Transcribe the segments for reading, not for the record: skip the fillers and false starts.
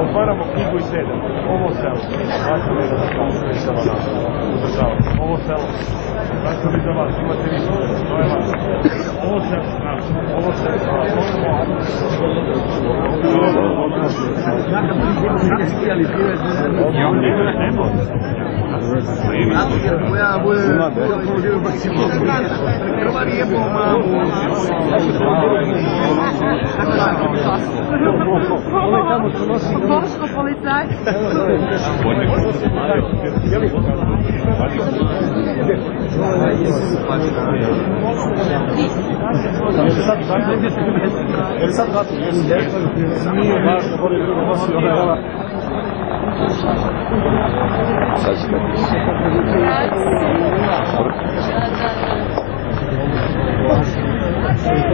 Otvaramo knjigu i 7. Ovo selo. Ovo selo. Tako bi za vas. Imate vi. To je vas. Ovo selo. Ovo selo. Boško policaj.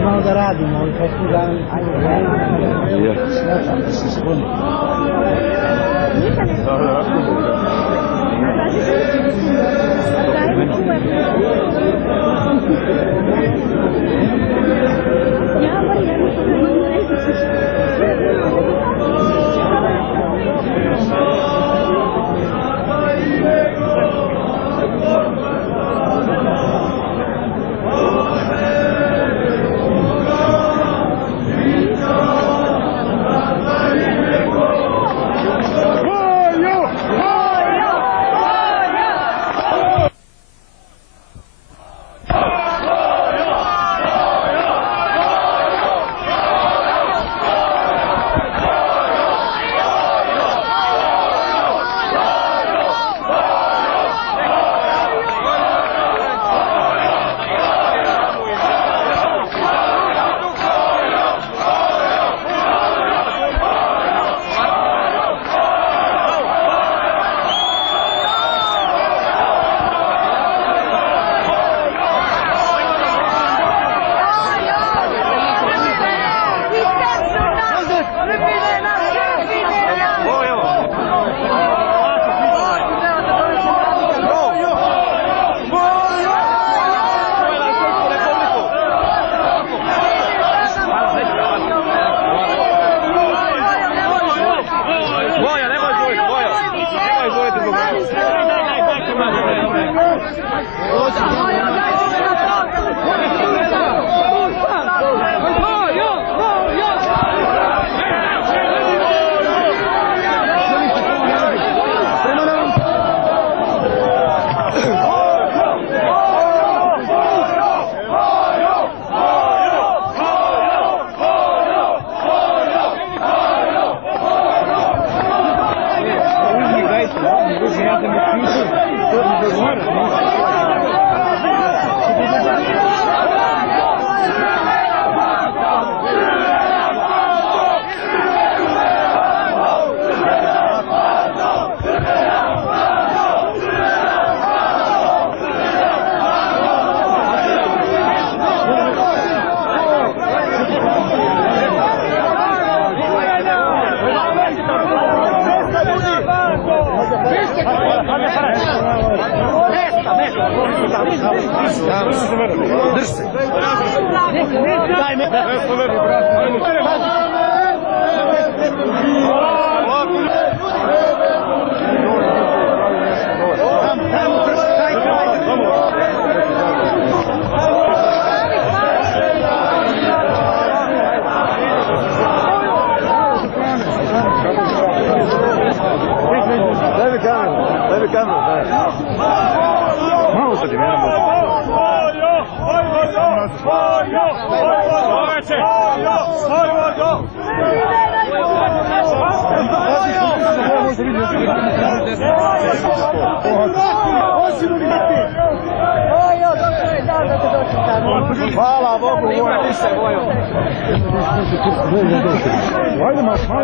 Malo da radimo, ali kako da Drž se. Daj me. Malo se divijamo. Hvala Bogu, ti se boju. Ajde, malo kola.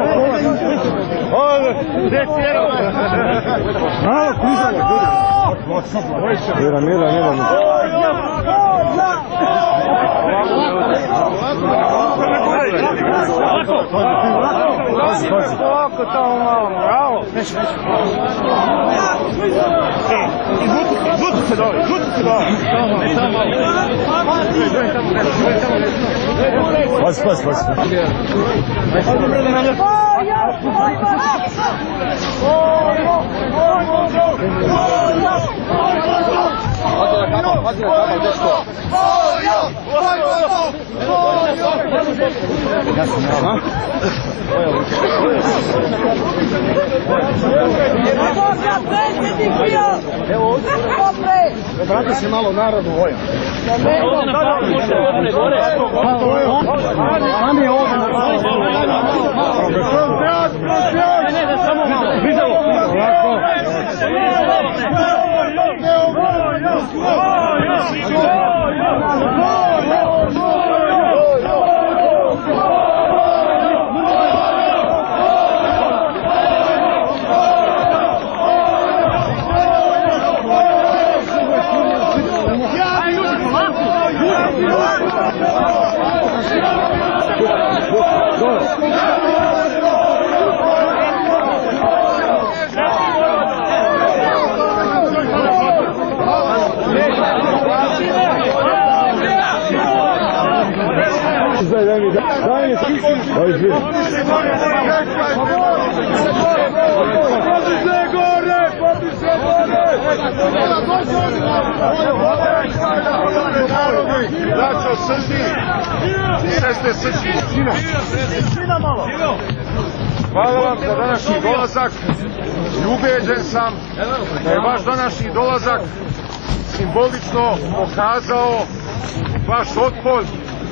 Malo klizalo. Mira. Ovako tamo malo, bravo. Žuti se dole. Pazi. Obrati se malo narodu voja. Braćo Srbi, sestre Srbi, hvala vam za današnji dolazak i ubeđen sam da je vaš današnji dolazak simbolično pokazao vaš otpor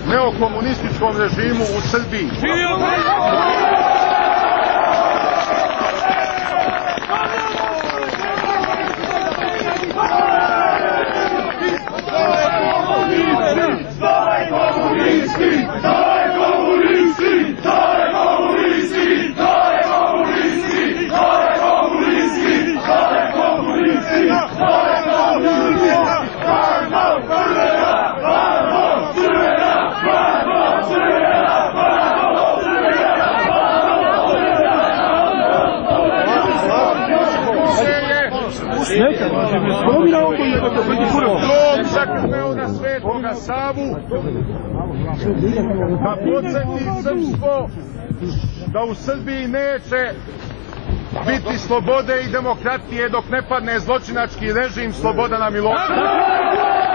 neokomunističkom režimu u Srbiji. Zakrpeo na Svetoga Savu da podsjeti srpstvo da u Srbiji neće biti slobode i demokratije dok ne padne zločinački režim Slobodana Miloševića.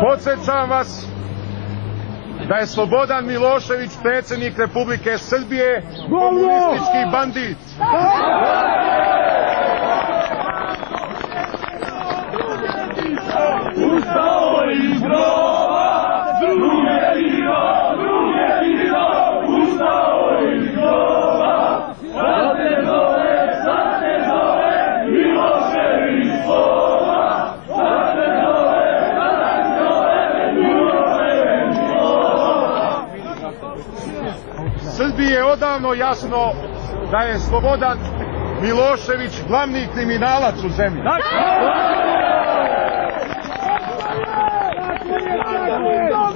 Podsjećam vas da je Slobodan Milošević predsjednik Republike Srbije komunistički bandit. odavno jasno da je Slobodan Milošević glavni kriminalac u zemlji.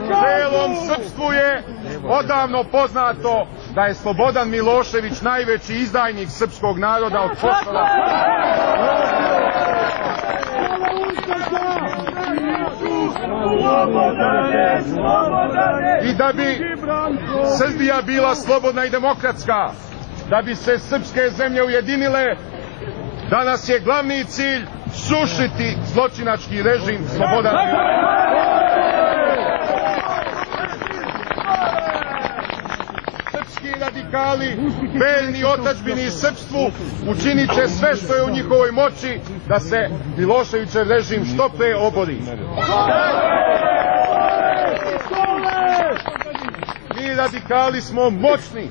Celom srpstvu je odavno poznato da je Slobodan Milošević najveći izdajnik srpskog naroda od Kosova. I da bi Srbija bila slobodna i demokratska, da bi se srpske zemlje ujedinile, danas je glavni cilj srušiti zločinački režim Slobodana Miloševića. Srpski radikali, verni otadžbini i srpstvu, učinit će sve što je u njihovoj moći da se Miloševićev režim što pre obori. Mi radikali smo moćni,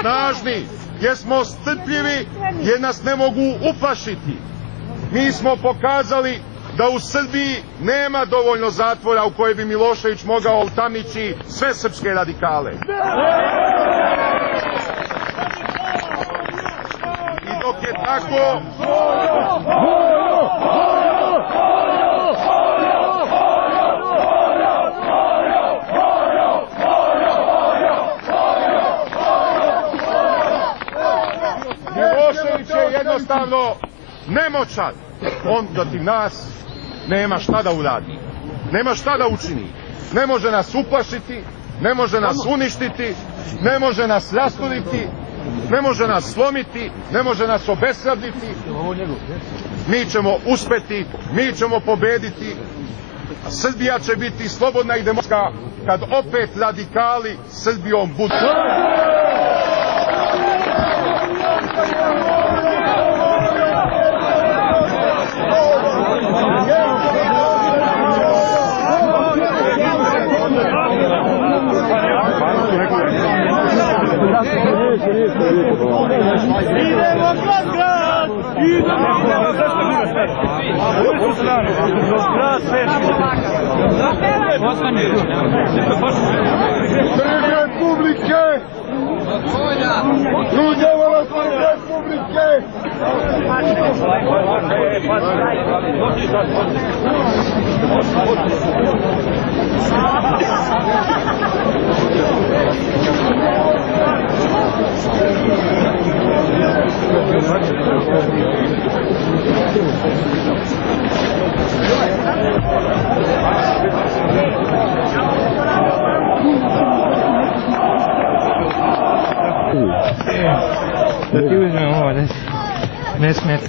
snažni, jer smo strpljivi, jer nas ne mogu uplašiti. Mi smo pokazali da u Srbiji nema dovoljno zatvora u koje bi Milošević mogao utamnići sve srpske radikale. I dok je tako, Milošević je jednostavno nemoćan. On protiv nas nema šta da uradi, nema šta da učini. Ne može nas uplašiti, ne može nas uništiti, ne može nas rasturiti, ne može nas slomiti, ne može nas obeshrabiti. Mi ćemo uspeti, mi ćemo pobediti. Srbija će biti slobodna i demokratska kad opet radikali Srbijom budu. Trg Republike! Ljudjevo Trg Republike! Da ti uzmem ovo, ne smeta.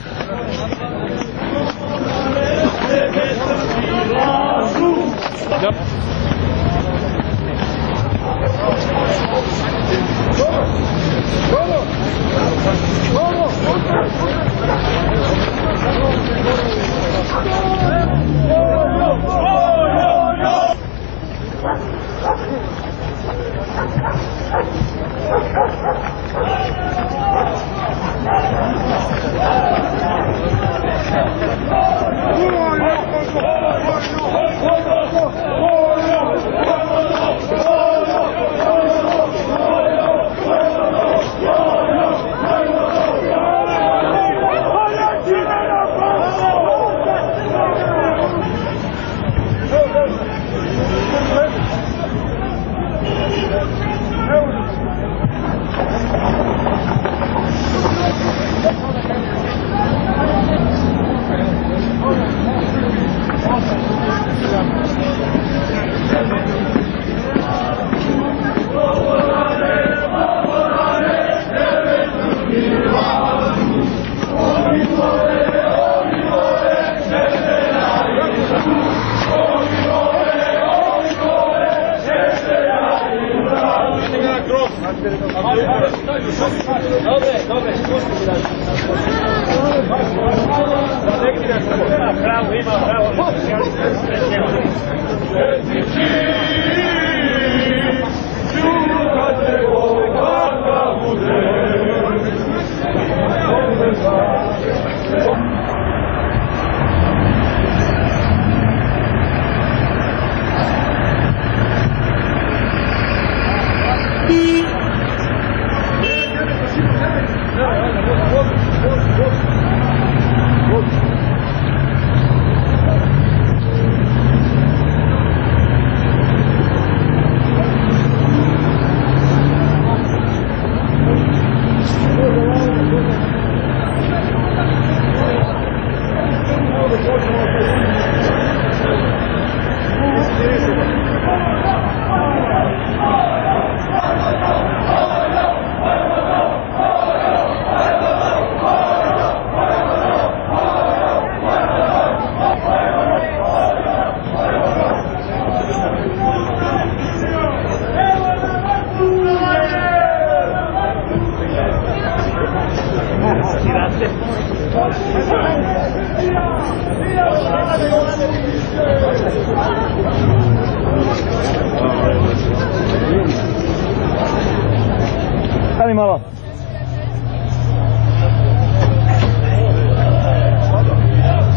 Stani malo.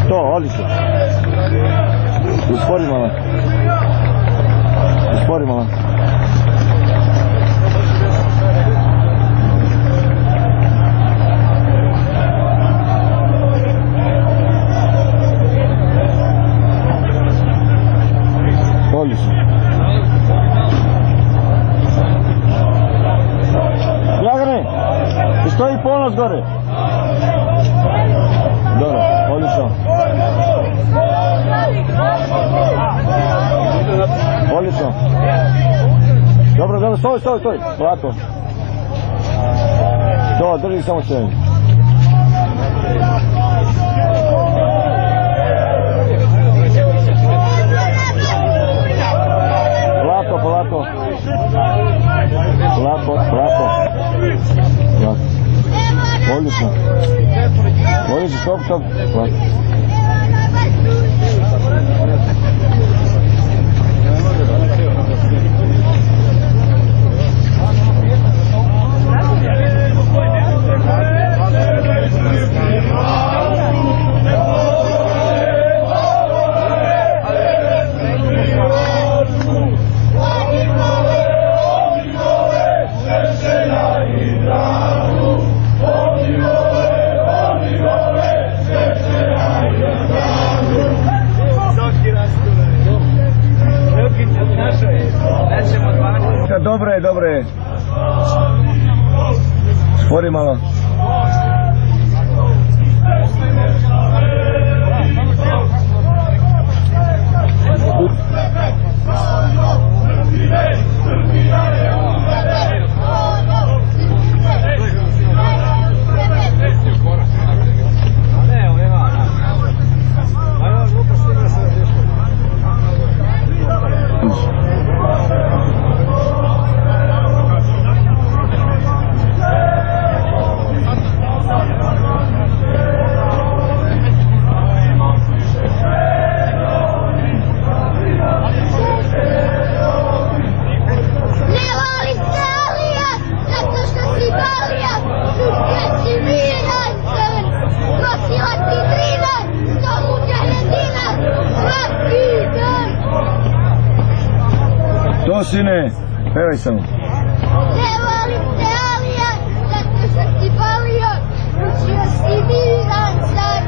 To, odlično. Uspori malo. Uspori malo. Odlično. Dragane, i stoji ponos gore. Dobro, odlično. Odlično. Dobro, dobro, stoj. Polako. To, drži samo se. Polako. Odlično. Stop. Polako. Dobro je. Spori malo. To sine, pevaj samo. Ne volim te Alija, zato što ti palio, učio si miran san,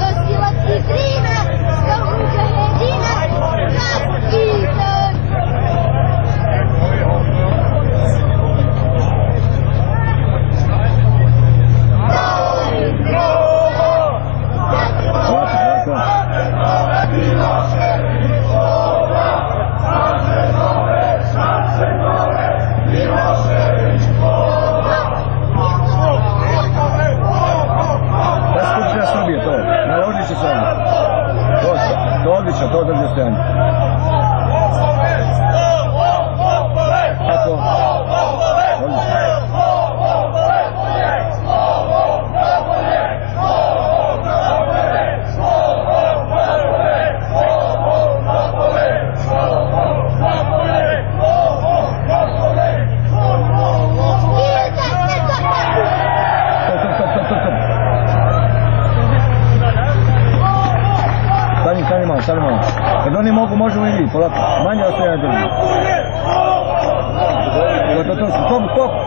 nosila ti drina, što muđahedina, svaki dan. To drži stojanje. Tako. Odlično. Stani malo. Kad oni mogu, možemo i mi. Polako. Manje ostajanje drži. Stop.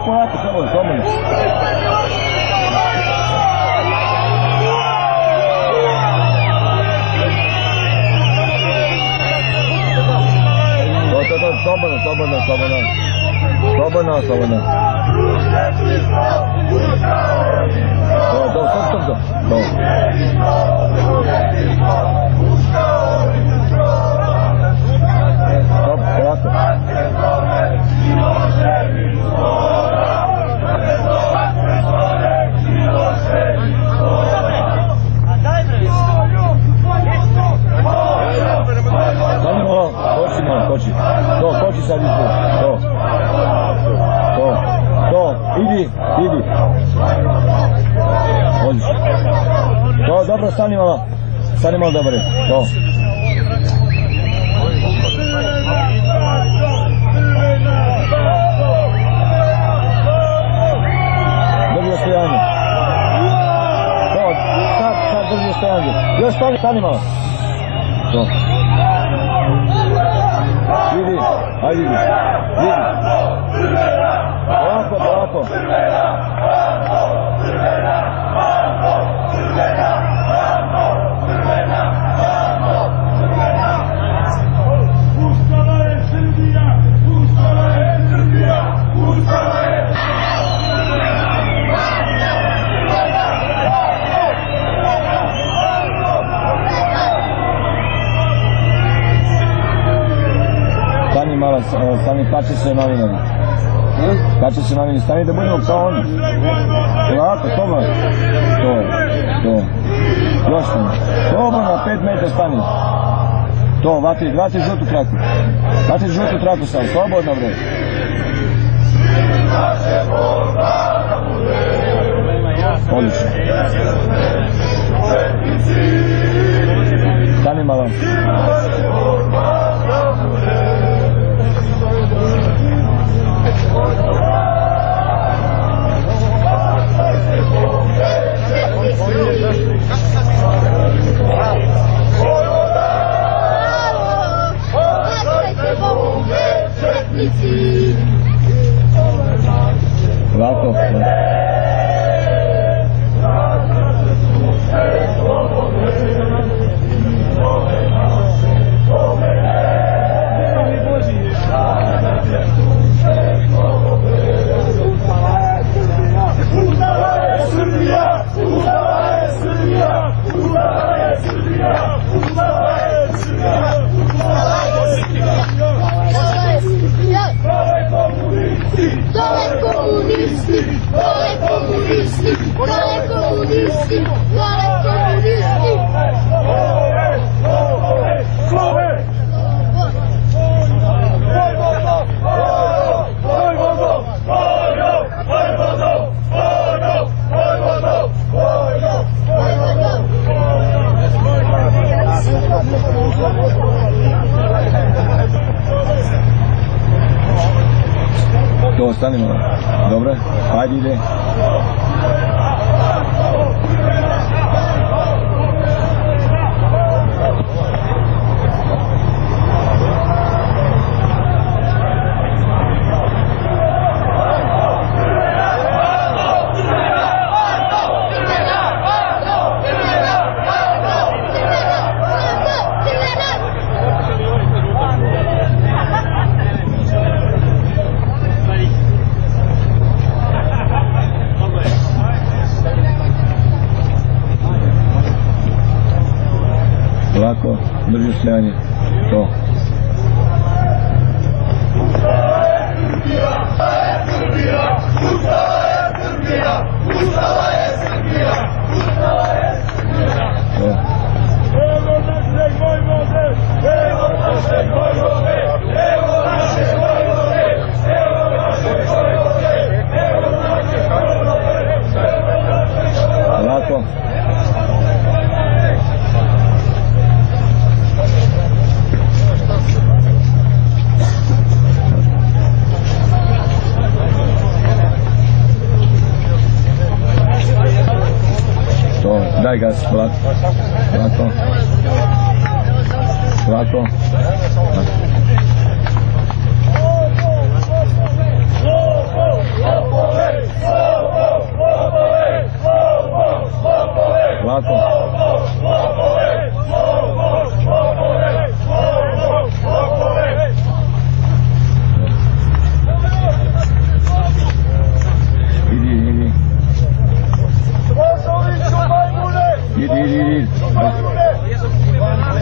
Polako, slobodno. Slobodno. Stop. Polako. Koči. Koči sad ispod. To. Idi. Odlično. To, dobro, stani malo dobro. To. stani malo. To. Vidi, ajde vidi. Polako. Stani, kače se novinari. Stani da budemo kao oni. Polako, Toma. To. Još stani. Dobro, na 5 metra stani. To, vati žutu traku. Sam, slobodno bre. Odlično. Stani malo. Lako. To, stanimo. Dobro, ajde ide. Lako, drži stajanje. To. Lako. Daj gas, lako.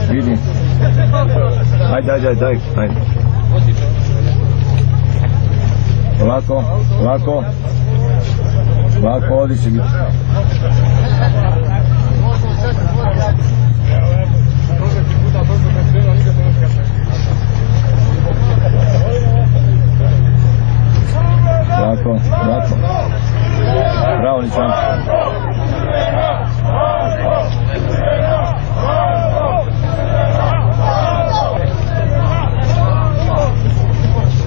Vidi. Ajde. Lako, ovdje će biti. Lako. Bravo, Ničan.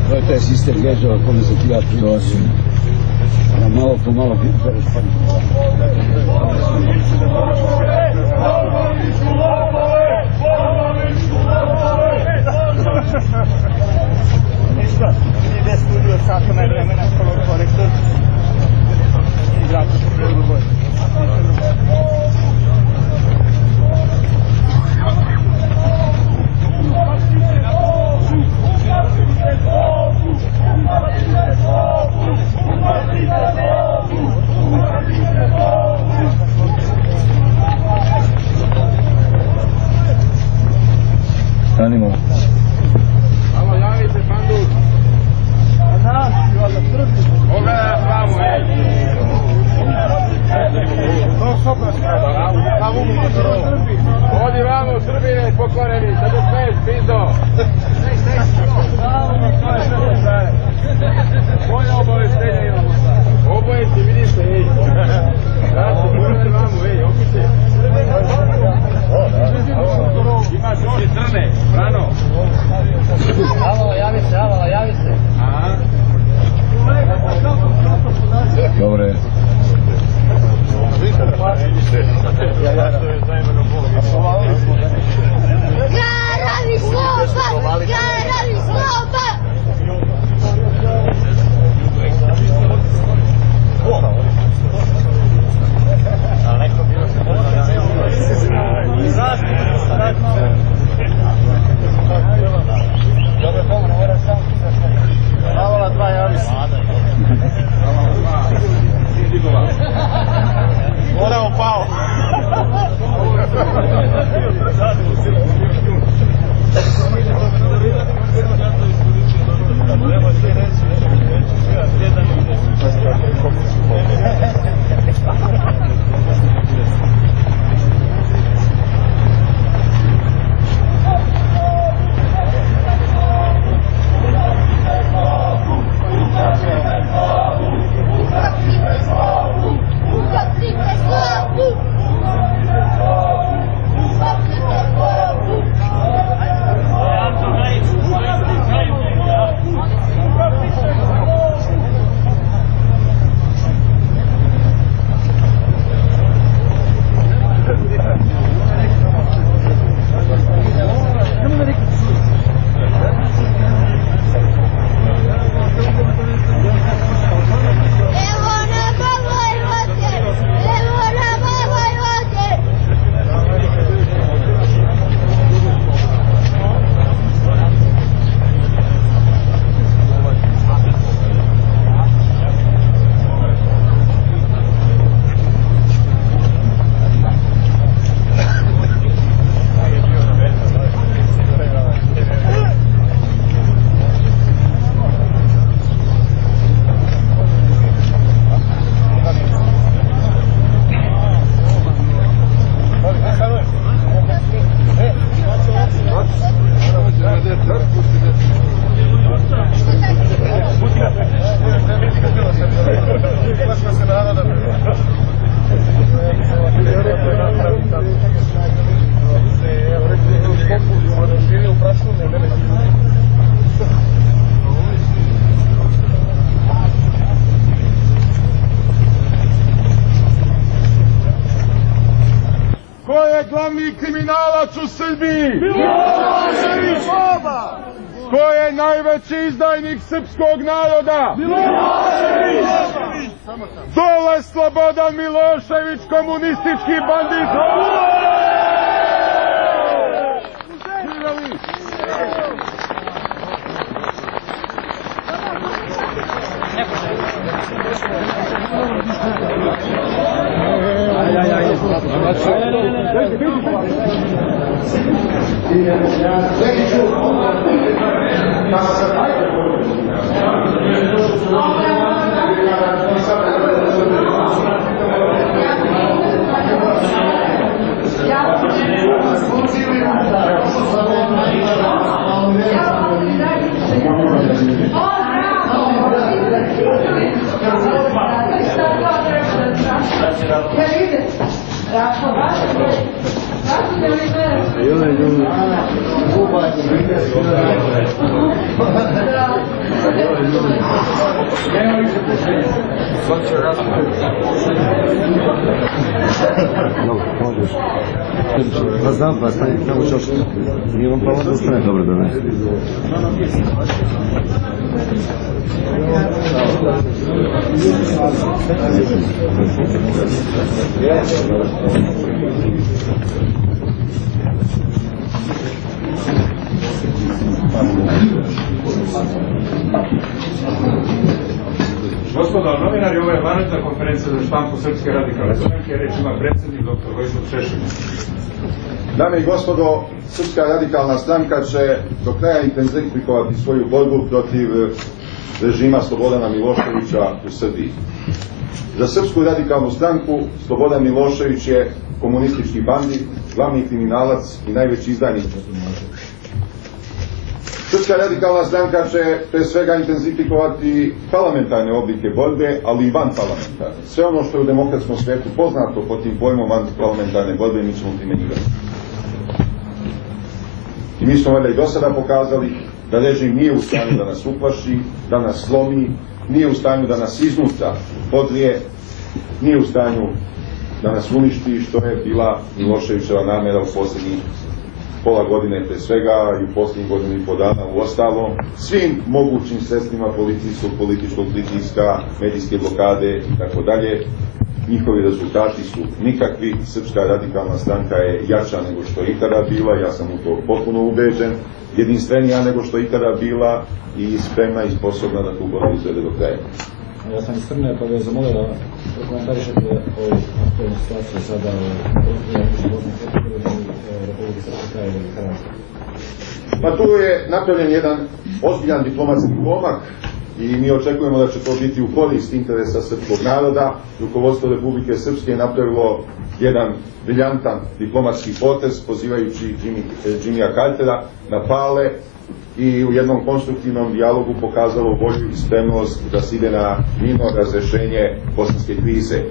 To je taj sistem gađava kome se ti ja prinosim. Malo po malo vidite. Ništa, ide studio sata na vremena, kolor korektor. Igrači su prvo boje. Stanimo. Alo, javite Pandus. Pogledaj vamo, Odi vamo, Srbine, pokvareni, da bi smeš, pizdo. Koje obaveštenje imamo sad? Obavesti, vidite, ej. Znači, pogledaj vamo, ej, opiše. Imaš oči crne, Brano. Javi se. Aha. Dobre. Garavi sloba! Garavi sloba! Moramo pao. Ko je glavni kriminalac u Srbiji? Milošević! Ko je najveći izdajnik srpskog naroda? Milošević! Dole Slobodan Milošević, komunistički bandit! Dobro, možeš. Pa znam, pa stanje, samo ćeš. Nije vam pravo da ostane. Dobro, dobro. Gospodo novinari, ovo je vanredna konferencija za štampu Srpske radikalne stranke, reč ima predsjednik dr. Vojislav Šešelj. Dame i gospodo, Srpska radikalna stranka će do kraja intenzifikovati svoju borbu protiv režima Slobodana Miloševića u Srbiji. Za Srpsku radikalnu stranku Slobodan Milošević je komunistički bandit, glavni kriminalac i najveći izdajnik. Srpska radikalna stranka će pre svega intenzifikovati parlamentarne oblike borbe, ali i vanparlamentarne. Sve ono što je u demokratskom svijetu poznato pod tim pojmom antiparlamentarne borbe mi ćemo primjenjivati. I mi smo valjda i do sada pokazali da režim nije u stanju da nas uplaši, da nas slomi, nije u stanju da nas iznutra podrije, nije u stanju da nas uništi, što je bila Miloševićeva namjera u posljednjih pola godine pre svega i u posljednjih godinu i po dana u ostalom, svim mogućim sredstvima policijskog, političkog pritiska, medijske blokade i tako dalje. Njihovi rezultati su nikakvi. Srpska radikalna stranka je jača nego što je ikada bila, ja sam u to potpuno ubeđen, jedinstvenija nego što je ikada bila i spremna i sposobna da tu borbu izvede do kraja. Ja sam iz Crne, pa bih vas zamolio da prokomentarišete ovu aktualnu situaciju sada u Republike Srpske i Hrvatske. Pa tu je napravljen jedan ozbiljan diplomatski pomak i mi očekujemo da će to biti u korist interesa srpskog naroda. Rukovodstvo Republike Srpske je napravilo jedan briljantan diplomatski potez pozivajući Jimmya Cartera na Pale i u jednom konstruktivnom dijalogu pokazalo volju i spremnost da se ide na mirno razrešenje bosanske krize.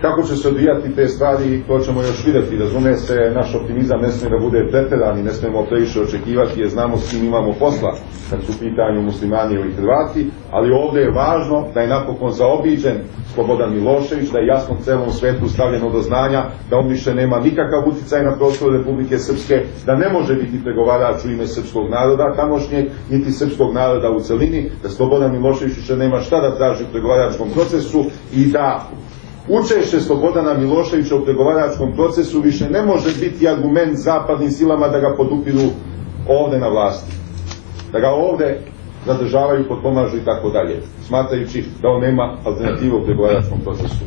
Kako će se odvijati te stvari, to ćemo još vidjeti. Razume se, naš optimizam ne smije da bude preteran i ne smijemo previše očekivati jer znamo s kim imamo posla kad su u pitanju muslimani ili Hrvati, ali ovdje je važno da je napokon zaobiđen Slobodan Milošević, da je jasno celom svetu stavljeno do znanja da on više nema nikakav utjecaj na prostoru Republike Srpske, da ne može biti pregovarač u ime srpskog naroda tamošnjeg, niti srpskog naroda u celini, da Slobodan Milošević više nema šta da traži u pregovaračkom procesu i da učešće Slobodana Miloševića u pregovaračkom procesu više ne može biti argument zapadnim silama da ga podupiru ovde na vlasti. Da ga ovde zadržavaju, potpomažu i tako dalje, smatrajući da on nema alternativu u pregovaračkom procesu.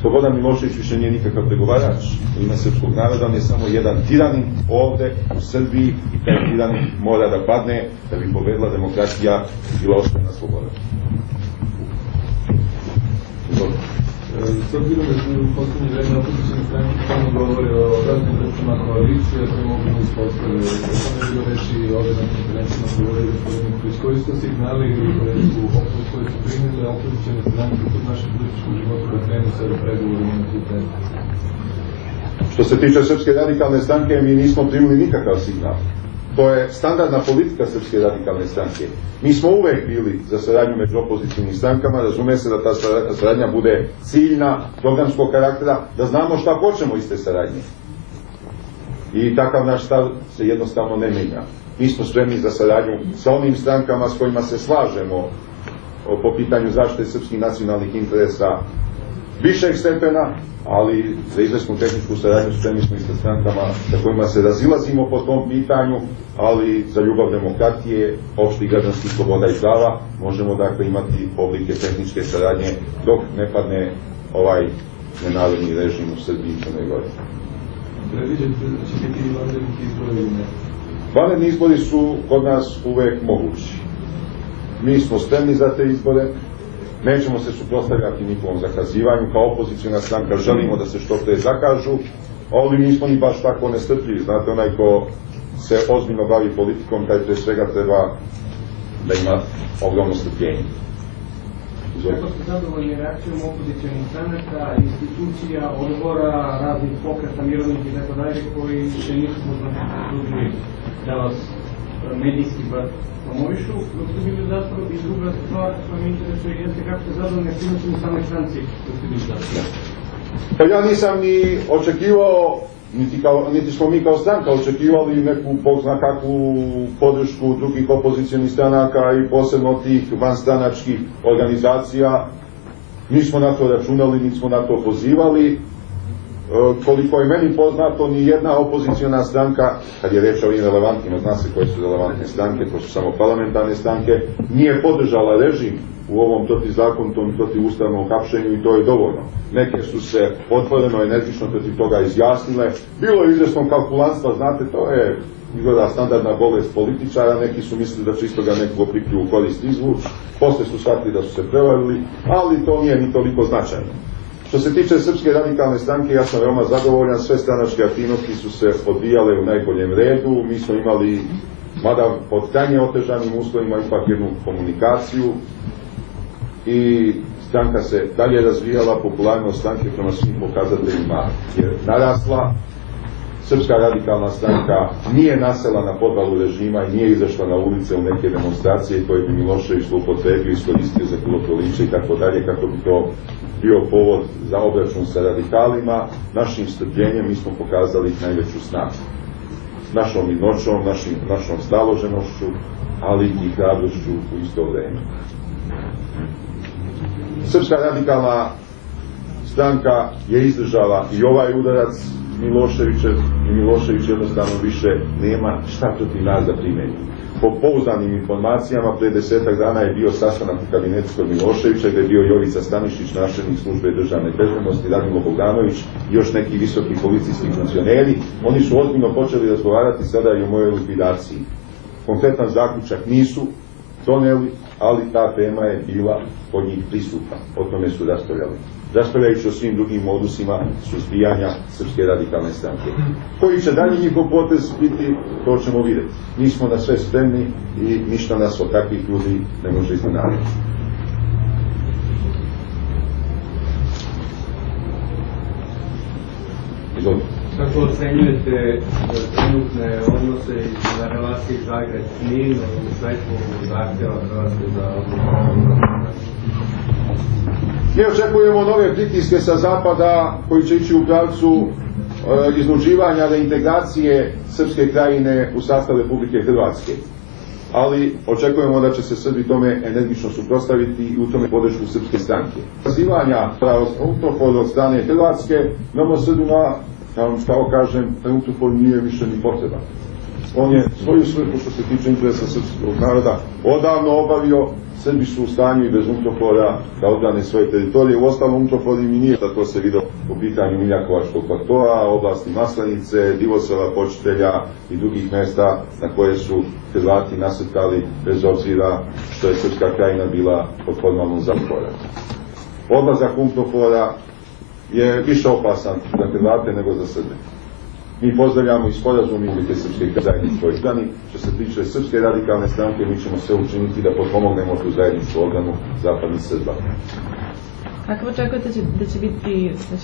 Slobodan Milošević više nije nikakav pregovarač u ime srpskog naroda, on je samo jedan tiranin ovde u Srbiji i taj tiranin mora da padne da bi pobedila demokratija i bila ostvarena sloboda. S obzirom da su u posljednje vreme opozicijne stranke samo govore o raznim vrstama koalicije, koje mogu da uspostave. Kako ne bilo reći ovdje na konferencijama govore gospodinu Krić, koji su signali koje su primile opozicijne stranke kod našeg političkog života da krenu sada pregovorima na tu temu? Što se tiče Srpske radikalne stranke, mi nismo primili nikakav signal. To je standardna politika Srpske radikalne stranke. Mi smo uvek bili za saradnju među opozicijnim strankama, razume se da ta saradnja bude ciljna, programskog karaktera, da znamo šta hoćemo iz te saradnje. I takav naš stav se jednostavno ne menja. Mi smo spremni za saradnju sa onim strankama s kojima se slažemo po pitanju zaštite srpskih nacionalnih interesa višeg stepena, ali za izvesnu tehničku saradnju spremni smo i sa strankama sa kojima se razilazimo po tom pitanju, ali za ljubav demokratije, opštih građanskih sloboda i prava možemo dakle imati oblike tehničke saradnje dok ne padne ovaj nenarodni režim u Srbiji i Crnoj Gori. Predviđate da će biti vanredni izbori ili ne? Vanredni izbori su kod nas uvek mogući. Mi smo spremni za te izbore. Nećemo se suprotstavljati njihovom zakazivanju, kao opozicijna stranka želimo da se što pre zakažu, ali nismo ni baš tako nestrpljivi. Znate, onaj ko se ozbiljno bavi politikom, taj pre svega treba da ima ogromno strpljenje. Kako ste zadovoljni reakcijom opozicijnih stranaka, institucija, odbora, raznih pokreta, mirovnih i tako dalje, koji se nisu možda da vas medijski bar promovišu, dok ste bili u zatvoru, i druga stvar koja me interesuje jeste kako ste zadovoljni aktivnostima u samoj stranci dok ste bili u zatvoru. Pa ja nisam ni očekivao, niti smo mi kao stranka očekivali neku kakvu podršku drugih opozicionih stranaka i posebno tih vanstranačkih organizacija. Nismo na to računali, nismo na to pozivali. Koliko je meni poznato, ni jedna opoziciona stranka, kad je reč o ovim relevantnima, zna se koje su relevantne stranke, to su samo parlamentarne stranke, nije podržala režim u ovom protivzakonitom i protivustavnom hapšenju i to je dovoljno. Neke su se otvoreno, energično protiv toga izjasnile. Bilo je izvjesno kalkulantstva, znate, to je izgleda standardna bolest političara, neki su mislili da će iz toga nekoga prikriju u korist izvući, posle su shvatili da su se prevarili, ali to nije ni toliko značajno. Što se tiče Srpske radikalne stranke, ja sam veoma zadovoljan, sve stranačke aktivnosti su se odvijale u najboljem redu, mi smo imali, mada pod krajnje otežanim uslovima, ipak jednu komunikaciju i stranka se dalje razvijala, popularnost stranke prema svim pokazateljima je narasla. Srpska radikalna stranka nije nasela na podvalu režima i nije izašla na ulice u neke demonstracije koje bi Milošević zloupotrebio, iskoristio za krvoproliće i tako dalje, kako bi to bio povod za obračun sa radikalima. Našim strpljenjem mi smo pokazali najveću snagu. Našom mirnoćom, našom staloženošću, ali i hrabrošću u isto vreme. Srpska radikalna stranka je izdržala i ovaj udarac Miloševićev i Milošević jednostavno više nema šta protiv nas da primeni. Po pouzdanim informacijama, pre 10 dana je bio sastanak u kabinetu kod Miloševića, gde je bio Jovica Stanišić, načelnik službe državne bezbednosti, Radmilo Bogdanović i još neki visoki policijski funkcioneri. Oni su ozbiljno počeli razgovarati sada i o mojoj likvidaciji. Konkretan zaključak nisu doneli, ali ta tema je bila kod njih prisutna. O tome su raspravljali. Raspravljajući o svim drugim modusima suzbijanja Srpske radikalne stranke. Koji će dalje njihov potez biti, to ćemo vidjeti. Mi smo na sve spremni i ništa nas od takvih ljudi ne može iznenaditi. Izvolite. Kako ocenjujete trenutne odnose na relaciji Zagreb-Knin u svetlu zahtjeva Hrvatske za Mi očekujemo nove pritiske sa zapada koji će ići u pravcu iznuđivanja reintegracije Srpske krajine u sastav Republike Hrvatske. Ali očekujemo da će se Srbi tome energično suprotstaviti i u tome podršku Srpske stranke. Zazivanja UNTOFOR od strane Hrvatske, nama Srbima, ja vam stavo kažem, UNTOFOR nije više ni potreban. On je svoju svrhu što se tiče interesa srpskog naroda odavno obavio. Srbi su u stanju i bez UNTOFOR-a da odbrane svoje teritorije. U ostalom UNTOFOR im i nije, to se vidio po pitanju Miljakovačkog platoa, oblasti Maslenice, Divosela, Počitelja i drugih mesta na koje su Hrvati nasrtali bez obzira što je Srpska krajina bila pod formalnom zatvorom. Odlazak UNTOFOR-a je više opasan za Hrvate nego za Srbe. Mi pozdravljamo i sporazum Republike Srpske zajedničke odbrani. Što se tiče Srpske radikalne stranke, mi ćemo sve učiniti da potpomognemo tu zajedničku odbranu zapadnih Srba. Kako očekujete da će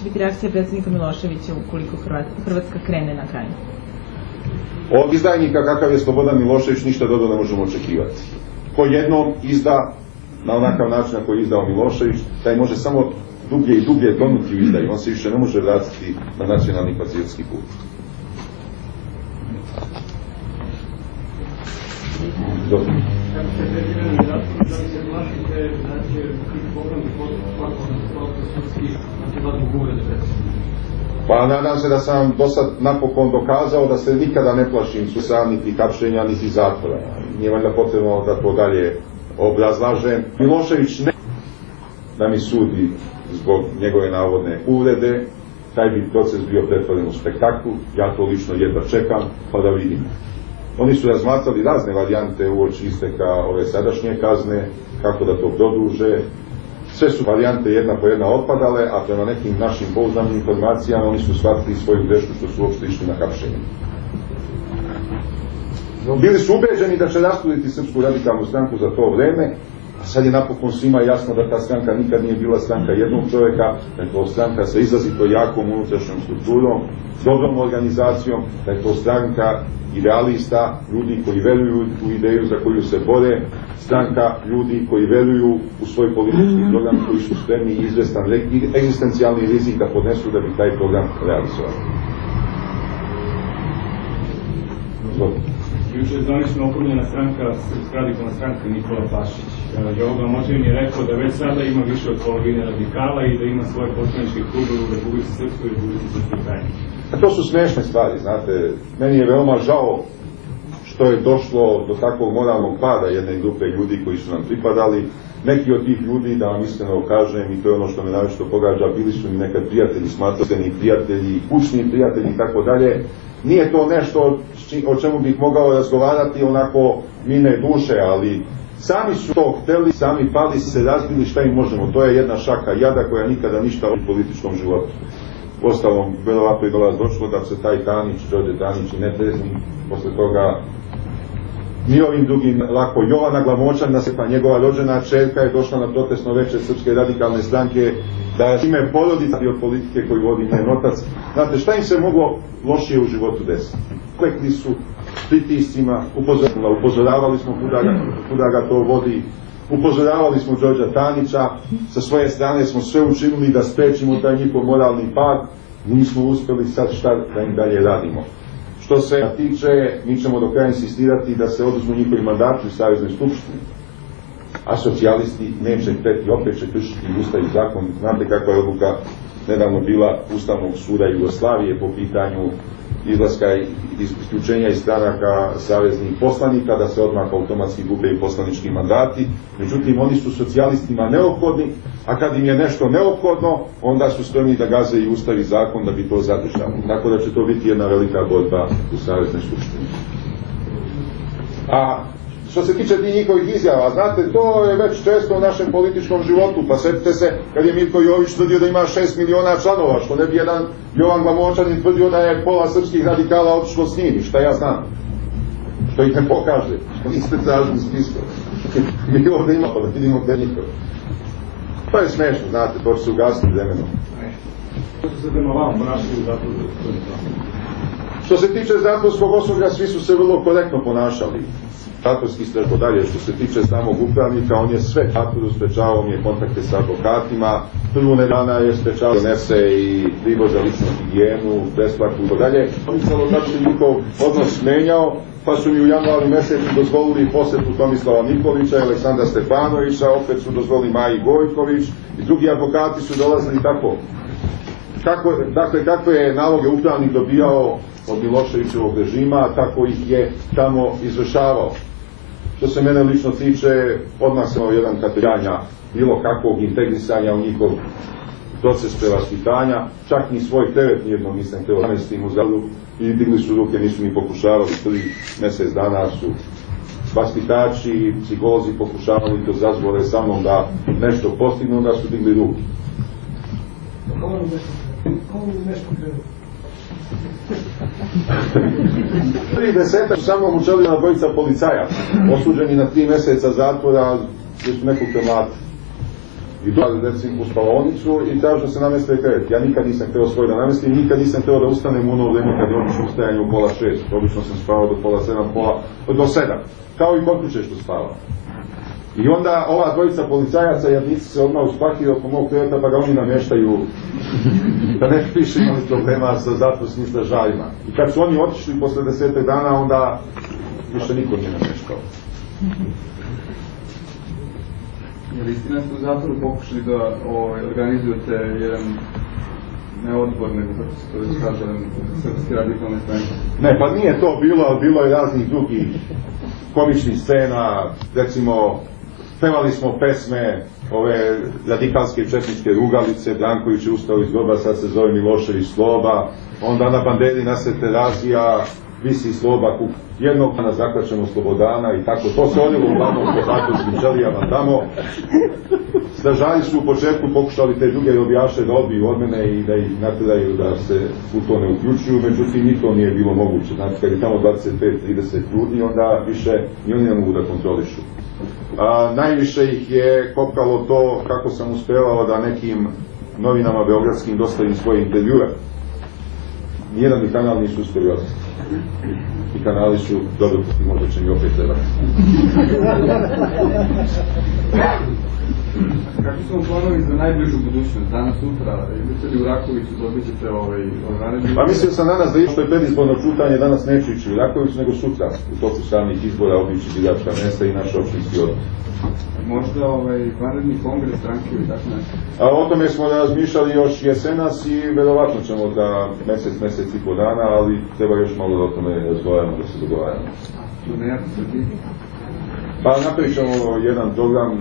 biti reakcija predsjednika Miloševića ukoliko Hrvatska krene na kraj? Od izdajnika kakav je Slobodan Milošević ništa dobro ne možemo očekivati. Ko jednom izda na onakav način na koji je izdao Milošević, taj može samo dublje i dublje tonuti u izdaju. On se više ne može vratiti na nacionalni patriotski put. Dobro. Pa nadam se da sam do sad napokon dokazao da se nikada ne plašim susam niti hapšenja niti zatvora. Nije valjda potrebno da to dalje obrazlažem. Milošević ne da mi sudi zbog njegove navodne uvrede, taj bi proces bio pretvoren u spektakl, ja to lično jedva čekam, pa da vidim. Oni su razmatrali razne varijante uoči isteka ove sadašnje kazne, kako da to produže. Sve su varijante jedna po jedna otpadale, a prema nekim našim pouzdanim informacijama oni su shvatili svoju grešku što su uopšte išli na hapšenje. Bili su ubeđeni da će rasturiti Srpsku radikalnu stranku za to vreme, sad je napokon svima jasno da ta stranka nikad nije bila stranka jednog čovjeka, da je to stranka sa izrazito jakom unutrašnjom strukturom, dobrom organizacijom, da je to stranka idealista, ljudi koji veruju u ideju za koju se bore, stranka ljudi koji veruju u svoj politički program, koji su spremni i izvestan egzistencijalni rizik da podnesu da bi taj program realizovali. Juče je zvanično oformljena stranka, Srpska radikalna stranka Nikola Pašić. Jovan Glamočevin je rekao da već sada ima više od polovine radikala i da ima svoje poslaničke klubove u Republici Srpskoj i Republici Srpskoj Krajini. To su smešne stvari, znate. Meni je veoma žao što je došlo do takvog moralnog pada jedne grupe ljudi koji su nam pripadali. Neki od tih ljudi, da vam iskreno kažem, i to je ono što me naročito pogađa, bili su mi nekad prijatelji, smatrani prijatelji, kućni prijatelji i tako dalje. Nije to nešto o čemu bih mogao razgovarati onako mine duše, ali sami su to hteli, sami pali se razbili, šta im možemo. To je jedna šaka jada koja nikada ništa u političkom životu. Ostalom, verovatno je do vas došlo da se taj Tanić, Đorđe Tanić i netrezni, posle toga ni ovim drugim lako. Jovana Glamočan, pa njegova rođena čerka je došla na protestno veče Srpske radikalne stranke, da je ime porodica od politike koju vodi njen otac. Znate, šta im se moglo lošije u životu desiti? Klekli su pritiscima, upozoravali smo kuda ga to vodi, upozoravali smo Đorđa Tanića, sa svoje strane smo sve učinili da sprečimo taj njihov moralni pad, nismo uspjeli, sad šta da im dalje radimo. Što se tiče, mi ćemo do kraja insistirati da se oduzmu njihovi mandati u Saveznoj skupštini, a socijalisti neće hteti, opet će kršiti Ustav i zakon. Znate kakva je odluka nedavno bila Ustavnog suda Jugoslavije po pitanju izlaska i isključenja iz stranaka saveznih poslanika, da se odmah automatski gube i poslanički mandati. Međutim, oni su socijalistima neophodni, a kad im je nešto neophodno, onda su spremni da gaze i Ustav i zakon da bi to zadržali. Tako da će to biti jedna velika borba u Saveznoj skupštini. A što se tiče tih njihovih izjava, znate, to je već često u našem političkom životu, pa sjetite se kad je Mirko Jović tvrdio da ima 6 miliona članova, što ne bi jedan Jovan Glamočanin tvrdio da je pola srpskih radikala otišlo s njim, šta ja znam, što ih ne pokaže, što niste tražili spisku. Mi ovdje imamo da vidimo gdje njihov. To je smešno, znate, to će se ugasiti vremenom. Što se tiče zatvorskog osoblja, svi su se vrlo korektno ponašali. Zatvorski strpo dalje, što se tiče samog upravnika, on je sve zatvoru sprečavao, mi je kontakte sa advokatima, prvu nedana je sprečavao, donese i pribor za ličnu higijenu, besplatnu i dalje. Tako se njihov odnos menjao, pa su mi u januaru mjesecu dozvolili posjetu Tomislava Nikolića i Aleksandra Stepanovića, opet su dozvolili Maji Gojković i drugi advokati su dolazili tako. Dakle, kakve je naloge upravnik dobijao od Miloševićevog režima, tako ih je tamo izvršavao. Što se mene lično tiče, odmah sam jedan kategorija bilo kakvog integrisanja u njihov proces prevaspitanja, čak ni svoj teret nijedno nisam htio navesti im u zadu i digli su ruke, nisu ni pokušavali, prvi mjesec dana su vaspitači i psiholozi pokušavali to zazvore sa mnom da nešto postignu, da su digli ruke. Prvi desetak su samo mučali na dvojica policajaca, osuđeni na 3 mjeseca zatvora, gdje su nekog premlati. I dođe recimo u spavaonicu i traže da se namjeste krevet. Ja nikad nisam htio svoj da namjestim, nikad nisam htio da ustanem u ono vrijeme kad je obično ustajanje u 5:30. Obično sam spavao do 5:30, do 7. Kao i kod kuće što spava. I onda ova dvojica policajaca jadnici se odmah uspakio oko mog kreveta pa ga oni namještaju da ne više imali problema sa zatvorskim stražarima. I kad su oni otišli posle 10 dana, onda više niko nije namještao. Je li istina ste u zatvoru pokušali da organizujete jedan ne odbor, nego kako se to već kaže, Srpske radikalne stranke? Ne, pa nije to bilo, ali bilo je raznih drugih komičnih scena, recimo pevali smo pesme, ove radikalske četničke rugalice, Branković je ustao iz groba, sad se zove Milošević Sloba, onda na banderi nasred Terazija, visi sloba, jednog dana zaklačemo Slobodana i tako, to se odjelo uglavnom po zatvorskim ćelijama tamo. Stražari su u početku pokušali te druge objaše da odbiju od mene i da ih natjeraju da se u to ne uključuju, međutim ni to nije bilo moguće. Znači, kad je tamo 25-30 ljudi, onda više i oni ne mogu da kontrolišu. Najviše ih je kopkalo to kako sam uspevao da nekim novinama beogradskim dostavim svoje intervjue. Nijedan mi kanal nisu uspjeli ostati. I kanali su dobro, možda će mi opet trebati. Kakvi su planovi za najbližu budućnost? Danas, sutra, idete li u Rakoviću, dobit ćete naredni... Pa mislio sam danas da išlo je predizborno čutanje, danas neću ići u Rakoviću, nego sutra. U toku samih izbora obići biračka mjesta i naš opštinski odbor. Možda vanredni kongres stranke ili tako nešto? O tome smo razmišljali još jesenas i verovatno ćemo da mjesec i po dana, ali treba još malo da o tome razgovaramo, da se dogovaramo. Turneja po Srbiji? Pa napravit ćemo jedan program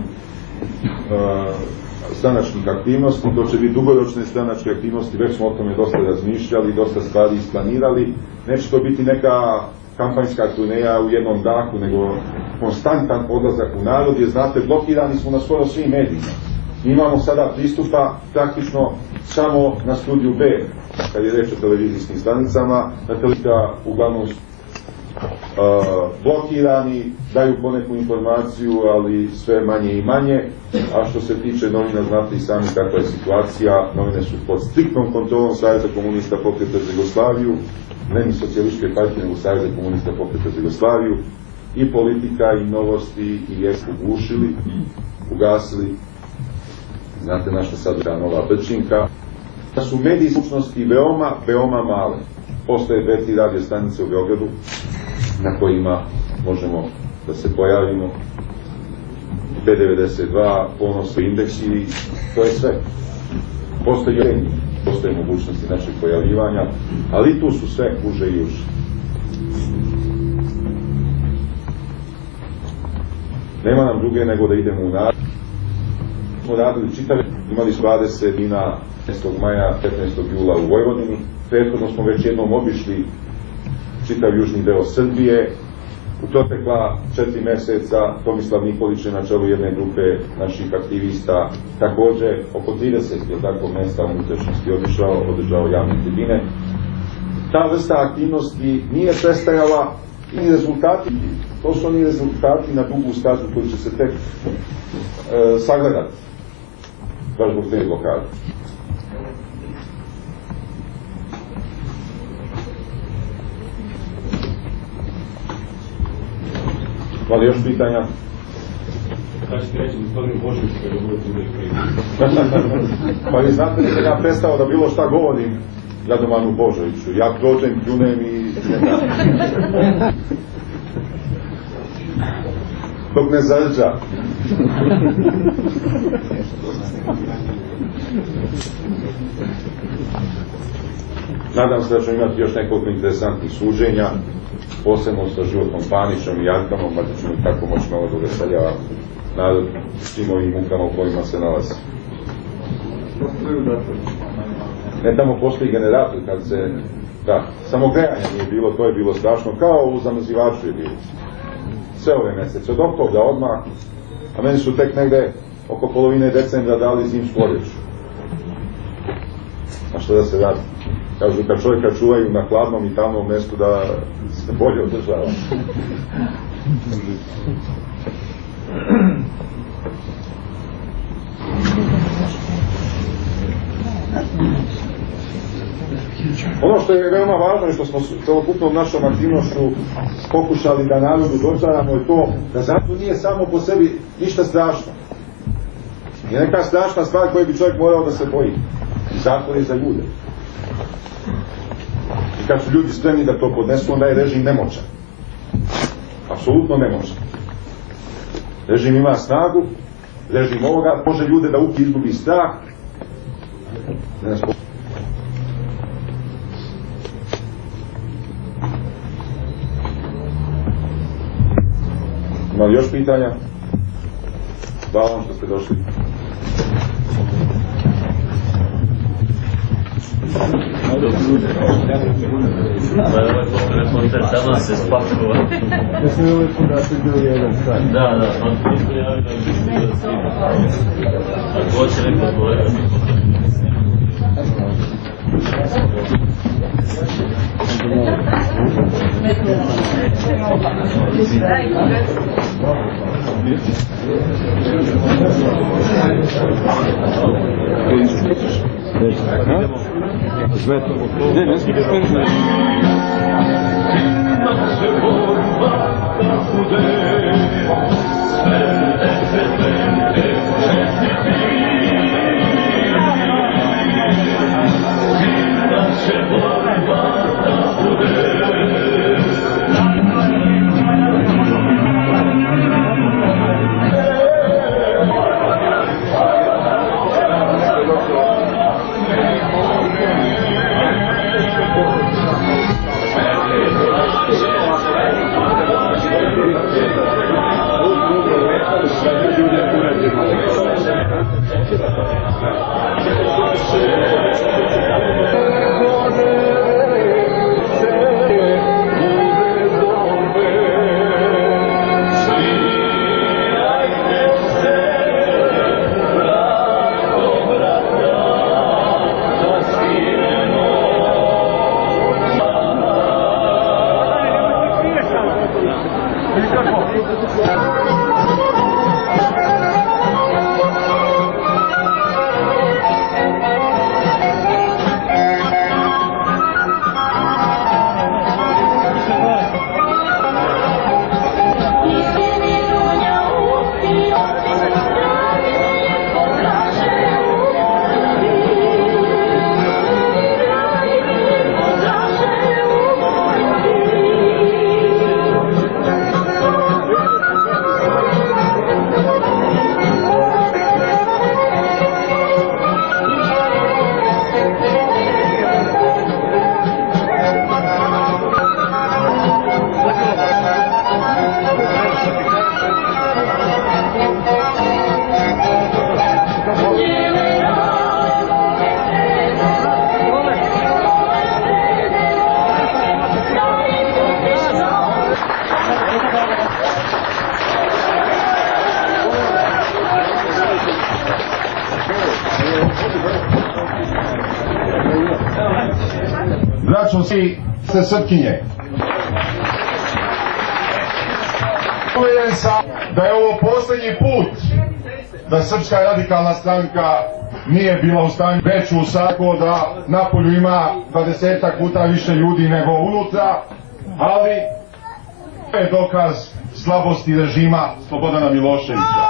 stranačkih aktivnosti, to će biti dugoročne stranačke aktivnosti, već smo o tome dosta razmišljali, dosta stvari isplanirali. Neće to biti neka kampanjska turneja u jednom dahu, nego konstantan odlazak u narod, jer znate, blokirani smo na skoro svim medijima. Imamo sada pristupa praktično samo na Studiju B, kad je reč o televizijskim stanicama, na televizija uglavnom blokirani, daju poneku informaciju, ali sve manje i manje, a što se tiče novina, znate i sami kakva je situacija, novine su pod striktnom kontrolom Saveza komunista pokreta za Jugoslaviju, ne ni socijalističke partije, nego Saveza komunista pokreta za Jugoslaviju, i politika, i novosti, i jesu ugušili, ugasili, znate na što sad ta nova brčinka, da su mediji slučnosti veoma, veoma male. Postoje 2-3 radio stanice u Beogradu, na kojima možemo da se pojavimo, B92, Ponos, Indeksi, i to je sve. Postoje mogućnosti našeg pojavljivanja, ali tu su sve uže i uže. Nema nam druge nego da idemo u narod. Smo radili čitave, imali su 20 dina 15. maja, 15. jula u Vojvodini. Prethodno smo već jednom obišli čitav južni deo Srbije. U protekla 4 mjeseca Tomislav Nikolić je na čelu jedne grupe naših aktivista također oko 30 mjesta unutrašnjosti održao javne tribine. Ta vrsta aktivnosti nije prestajala i rezultati, to su oni rezultati na dugu stazu koji će se tek sagledati baš zbog te blokade. Hvala, još pitanja? Šta ćete reći gospodinu Božoviću kada budete uzeli krizu? Pa vi znate da sam ja prestao da bilo šta govorim Radomanu Božoviću. Ja prođem, pljunem i... dok ne zarđa. Nadam se da ćemo imati još nekoliko interesantnih suđenja, posebno sa Životom Panićom i Jankamom, pa ćemo i tako moći malo da veseljava narod svim ovim mukama u kojima se nalazi. Ne, tamo postoji generator kad se... Da, samo grejanje nije bilo, to je bilo strašno, kao u zamrzivaču je bilo. Sve ove mjesece, od oktobra odmah, a meni su tek negde oko polovine decembra dali zimsku odjeću. A što da se radi? Kažu, kad čovjeka čuvaju na hladnom i tamnom mjestu da se bolje održava. Ono što je veoma važno i što smo celokupnom našom aktivnošću pokušali da narodu dočaramo je to da zatvor nije samo po sebi ništa strašno. Je neka strašna stvar koju bi čovjek morao da se boji. Zatvor je za ljude. I kad su ljudi spremni da to podnesu, onda je režim nemoćan. Apsolutno nemoćan. Režim ima snagu, režim ovoga može ljude da izgubi strah. Ima li još pitanja? Hvala vam što ste došli. Tamo se spakova. Da smo uvijek da bili jedan sad. Da, pa mi smo javili da bi bilo svi. Ako hoće neko odgovorio, da mi Braćo svi se Srpkinje. Uvjeren sam da je ovo posljednji put da Srpska radikalna stranka nije bila u stanju veću sako da napolju ima 20 puta više ljudi nego unutra, ali to je dokaz slabosti režima Slobodana Miloševića.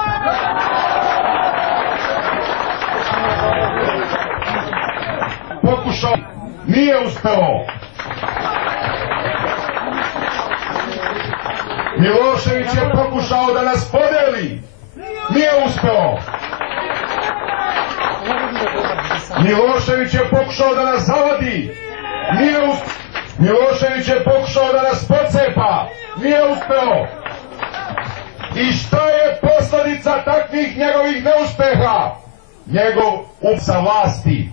Pokušao, nije uspeo. Milošević je pokušao da nas podeli, nije uspeo. Milošević je pokušao da nas zavadi, nije uspeo. Milošević je pokušao da nas pocepa, nije uspeo. I šta je posljedica takvih njegovih neuspeha? Njegov sa vlasti.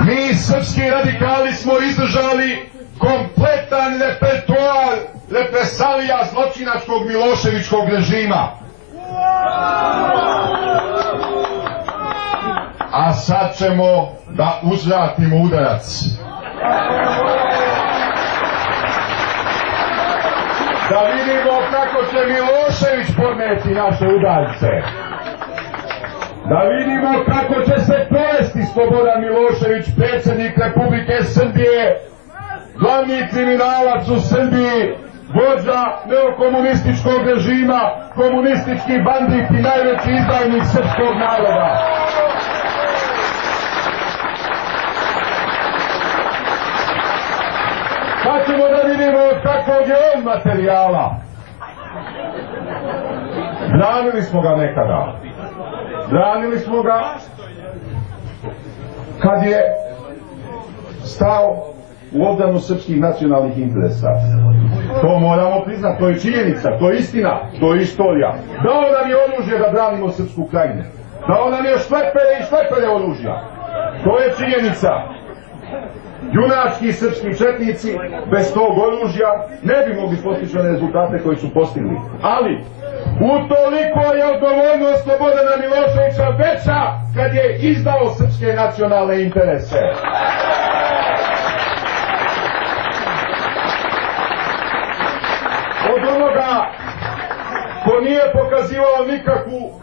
Mi srpski radikali smo izdržali kompletan repertoar represalija zločinačkog Miloševićkog režima. A sad ćemo da uzvratimo udarac. Da vidimo kako će Milošević podneti naše udarce. Da vidimo kako će se povesti Slobodan Milošević, predsjednik Republike Srbije, glavni kriminalac u Srbiji, vođa neokomunističkog režima, komunistički bandit i najveći izdajnik srpskog naroda. Pa ćemo da vidimo kakvog je on materijala. Branili smo ga nekada. Branili smo ga kad je stao u odbranu srpskih nacionalnih interesa. To moramo priznati, to je činjenica, to je istina, to je istorija. Dao nam je oružje da branimo Srpsku krajinu. Dao nam je šlepere i šlepere oružja. To je činjenica. Junački srpski četnici bez tog oružja ne bi mogli postići rezultate koji su postigli. Ali, utoliko je odgovornost Slobodana Miloševića veća kad je izdao srpske nacionalne interese. Od onoga ko nije pokazivao nikakvu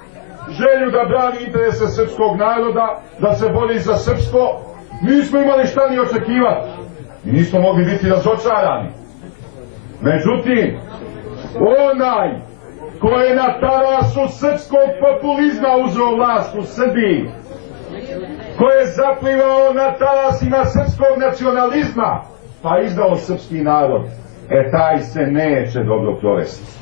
želju da brani interese srpskog naroda, da se bori za srpstvo, nismo imali šta ni očekivati. I nismo mogli biti razočarani. Međutim, onaj ko je na talasu srpskog populizma uzeo vlast u Srbiji, ko je zaplivao na talasima srpskog nacionalizma, pa izdao srpski narod, taj se neće dobro provesti.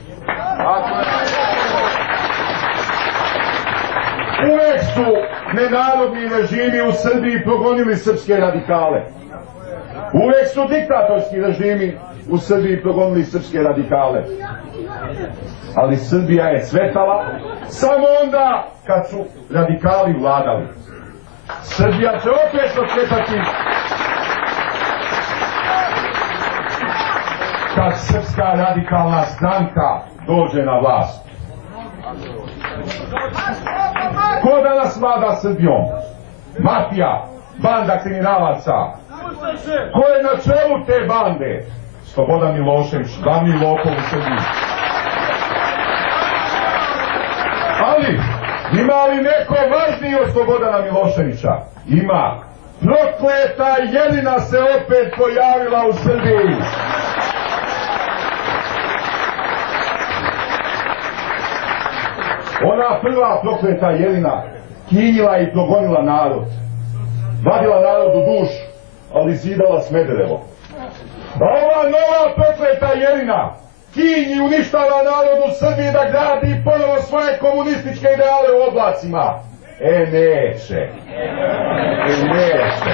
Uvek su nenarodni režimi u Srbiji progonili srpske radikale. Uvek su diktatorski režimi u Srbiji progonili srpske radikale. Ali Srbija je cvetala samo onda kad su radikali vladali. Srbija će opet procvetati kad Srpska radikalna stranka dođe na vlast. Ko danas vlada Srbijom? Mafija, banda kriminalaca. Ko je na čelu te bande? Slobodan Milošević, glavni lopov u Srbiji. Ali, ima li neko važniji od Slobodana Miloševića? Ima. Prokleta Jelina se opet pojavila u Srbiji. Ona prva prokleta Jelina kinjila i progonila narod. Vadila narod u dušu, ali zidala Smederevo. A ova nova prokleta Jelina kinji uništava narod u Srbiji da gradi ponovo svoje komunističke ideale u oblacima. Neće. Neće.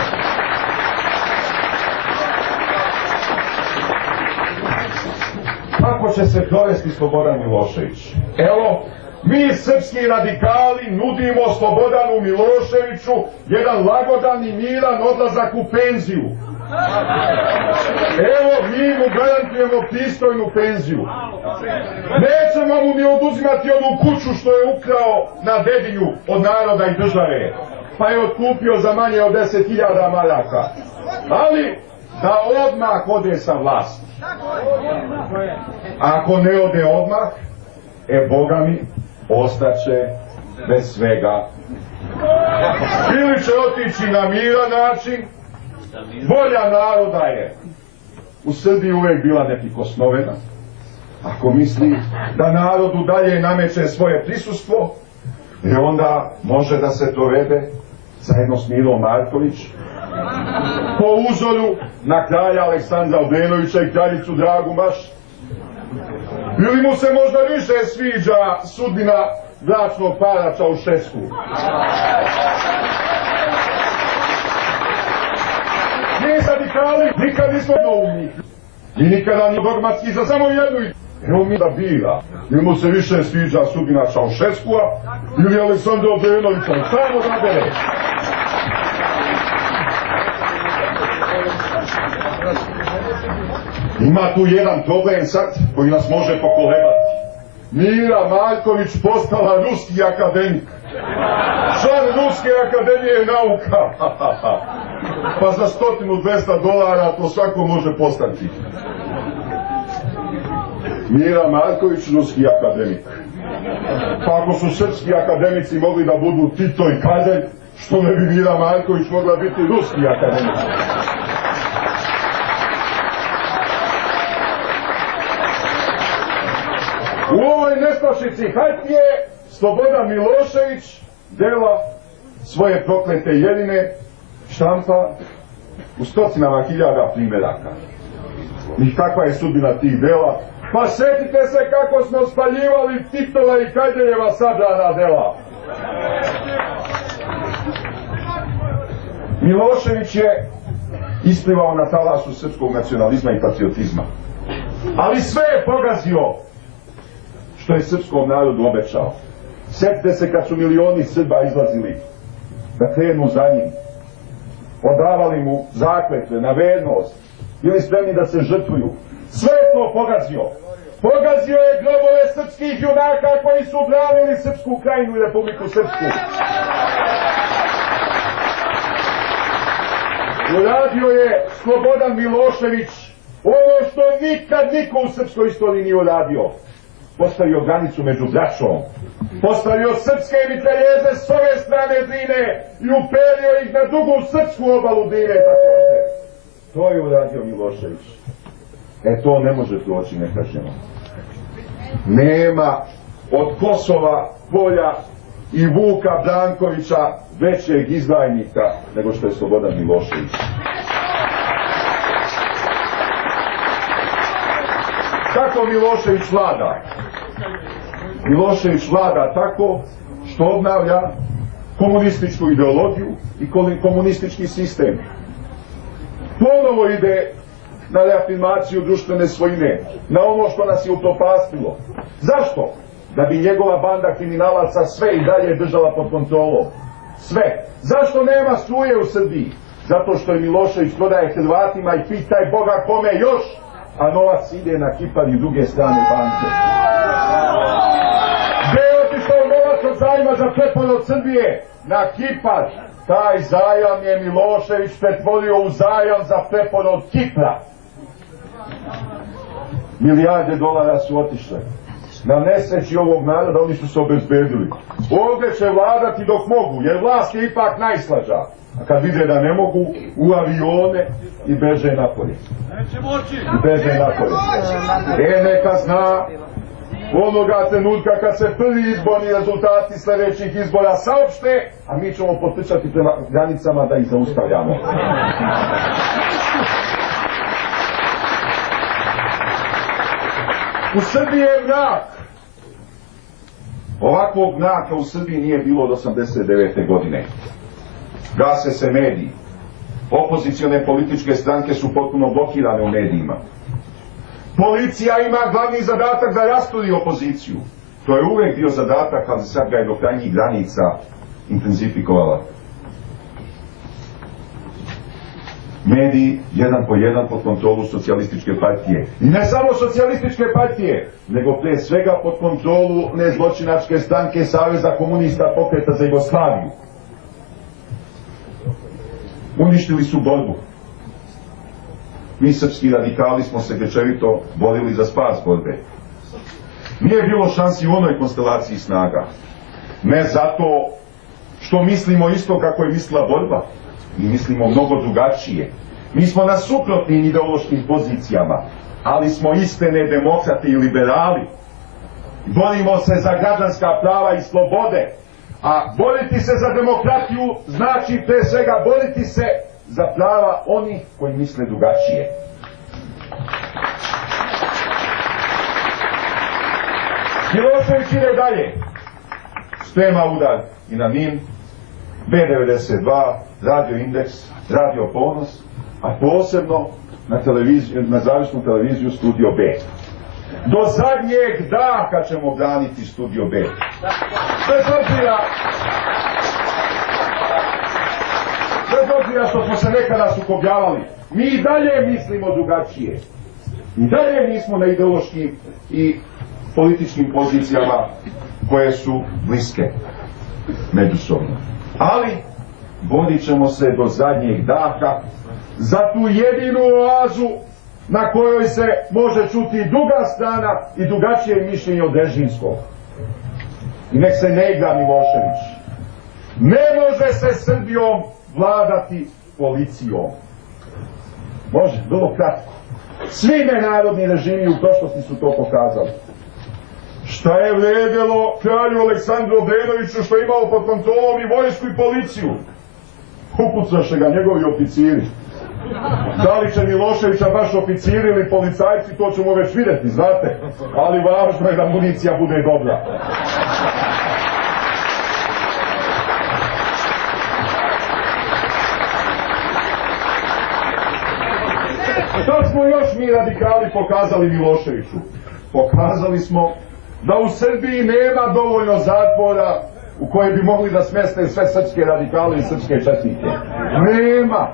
Kako će se provesti Slobodan Milošević? Evo, mi srpski radikali nudimo Slobodanu Miloševiću jedan lagodan i miran odlazak u penziju. Evo, mi mu garantujemo pristojnu penziju. Nećemo mu ni oduzimati onu kuću što je ukrao na Dedinju od naroda i države, pa je otkupio za manje od 10.000 maraka. Ali, da odmah ode sa vlasti. Ako ne ode odmah, Boga mi, ostaće bez svega. Ili će otići na miran način. Volja naroda je u Srbiji uvek bila neprikosnovena. Ako misli da narodu dalje nameće svoje prisustvo, onda može da se dovede zajedno s Milom Marković po uzoru na kralja Aleksandra Obrenovića i kraljicu Dragu Maš. Ili mu se možda više sviđa sudbina bračnog para Čaušesku. Mi radikali nikad nismo noumni i nikada ni dogmatski za samo jednu. Evo mi da bira, ili mu se više sviđa sudbina Čaušeskua ili Aleksandra Obrenovića, samo da bere. Ima tu jedan problem sad koji nas može pokolebati. Mira Marković postala ruski akademik. Član Ruske akademije nauka. Pa za $100-200 to svako može postati. Mira Marković, ruski akademik. Pa ako su srpski akademici mogli da budu Tito i Kardelj, što ne bi Mira Marković mogla biti ruski akademik? U ovoj nestašici hatnje Slobodan Milošević dela svoje proklete Jeline štampa u stotinama hiljada primjeraka. I kakva je sudbina tih dela? Pa sjetite se kako smo spaljivali Titova i Kardeljeva sabrana dela. Mi Milošević je isplivao na talasu srpskog nacionalizma i patriotizma. Ali sve je pogazio što je srpskom narodu obećao. Sjetite se kad su milioni Srba izlazili da krenu za njim. Odavali mu zakletve na vernost, bili spremni da se žrtvuju. Sve je to pogazio. Pogazio je grobove srpskih junaka koji su branili Srpsku krajinu i Republiku Srpsku. Uradio je Slobodan Milošević ono što nikad niko u srpskoj istoriji nije uradio. Postavio granicu među braćom. Postavio srpske mitraljeze s ove strane Drine i uperio ih na dugu srpsku obalu Drine također. To je uradio Milošević. To ne može proći nekažnjeno. Nema od Kosova, Polja i Vuka Brankovića većeg izdajnika nego što je Slobodan Milošević. Kako Milošević vlada? Milošević vlada tako što obnavlja komunističku ideologiju i komunistički sistem. Ponovo ide na reafirmaciju društvene svojine, na ono što nas je upropastilo. Zašto? Da bi njegova banda kriminalaca sve i dalje držala pod kontrolom. Sve. Zašto nema struje u Srbiji? Zato što je Milošević prodaje Hrvatima i pitaj Boga kome još, a novac ide na Kipar i druge strane banke. Gdje je otišao novac od zajma za preporod Srbije? Na Kipar. Taj zajam je Milošević pretvorio u zajam za preporod Kipra. Milijarde dolara su otišle. Na nesreći ovog naroda oni su se obezbedili. Ovdje će vladati dok mogu, jer vlast je ipak najslađa. A kad vide da ne mogu, u avione i beže napolje. I beže napolje. Neka zna onoga trenutka kad se prvi izborni rezultati sljedećih izbora saopšte, a mi ćemo potrčati prema granicama da ih zaustavljamo. U Srbiji je mrak. Ovakvog mraka u Srbiji nije bilo od 89. godine. Gase se mediji. Opozicione političke stranke su potpuno blokirane u medijima. Policija ima glavni zadatak da rasturi opoziciju. To je uvek bio zadatak, ali sad ga je do krajnjih granica intenzifikovala. Mediji, jedan po jedan, pod kontrolu socijalističke partije. I ne samo socijalističke partije, nego pre svega pod kontrolu nezločinačke stranke Saveza komunista Pokreta za Jugoslaviju. Uništili su borbu. Mi srpski radikali smo se grčevito borili za spas borbe. Nije bilo šansi u onoj konstelaciji snaga. Ne zato što mislimo isto kako je mislila borba. Mi mislimo mnogo drugačije. Mi smo na suprotnim ideološkim pozicijama, ali smo iskrene demokrati i liberali. Borimo se za građanska prava i slobode, a boriti se za demokratiju znači pre svega boriti se za prava onih koji misle drugačije. Milošević ide dalje. Sprema udar i na Nin, B92, Radio Indeks, Radio Ponos, a posebno na zavisnu televiziju Studio B. Do zadnjeg daha ćemo braniti Studio B. Bez obzira što smo se nekada sukobljavali, mi i dalje mislimo drugačije. I dalje nismo na ideološkim i političkim pozicijama koje su bliske međusobno. Ali borit ćemo se do zadnjeg daha za tu jedinu oazu na kojoj se može čuti druga strana i drugačije mišljenje od režimskog. I nek se ne igra Milošević. Ne može se Srbijom vladati policijom. Može, vrlo kratko. Svi nenarodni režimi u prošlosti su to pokazali. Šta je vredilo kralju Aleksandru Obrenoviću što je imao pod kontrolom i vojsku i policiju? Upucaše ga njegovi oficiri. Da li će Miloševića baš oficiri ili policajci, to ćemo već vidjeti, znate. Ali važno je da municija bude dobra. Šta smo još mi radikali pokazali Miloševiću? Pokazali smo da u Srbiji nema dovoljno zatvora u koje bi mogli da smeste sve srpske radikale i srpske četnike. Nema.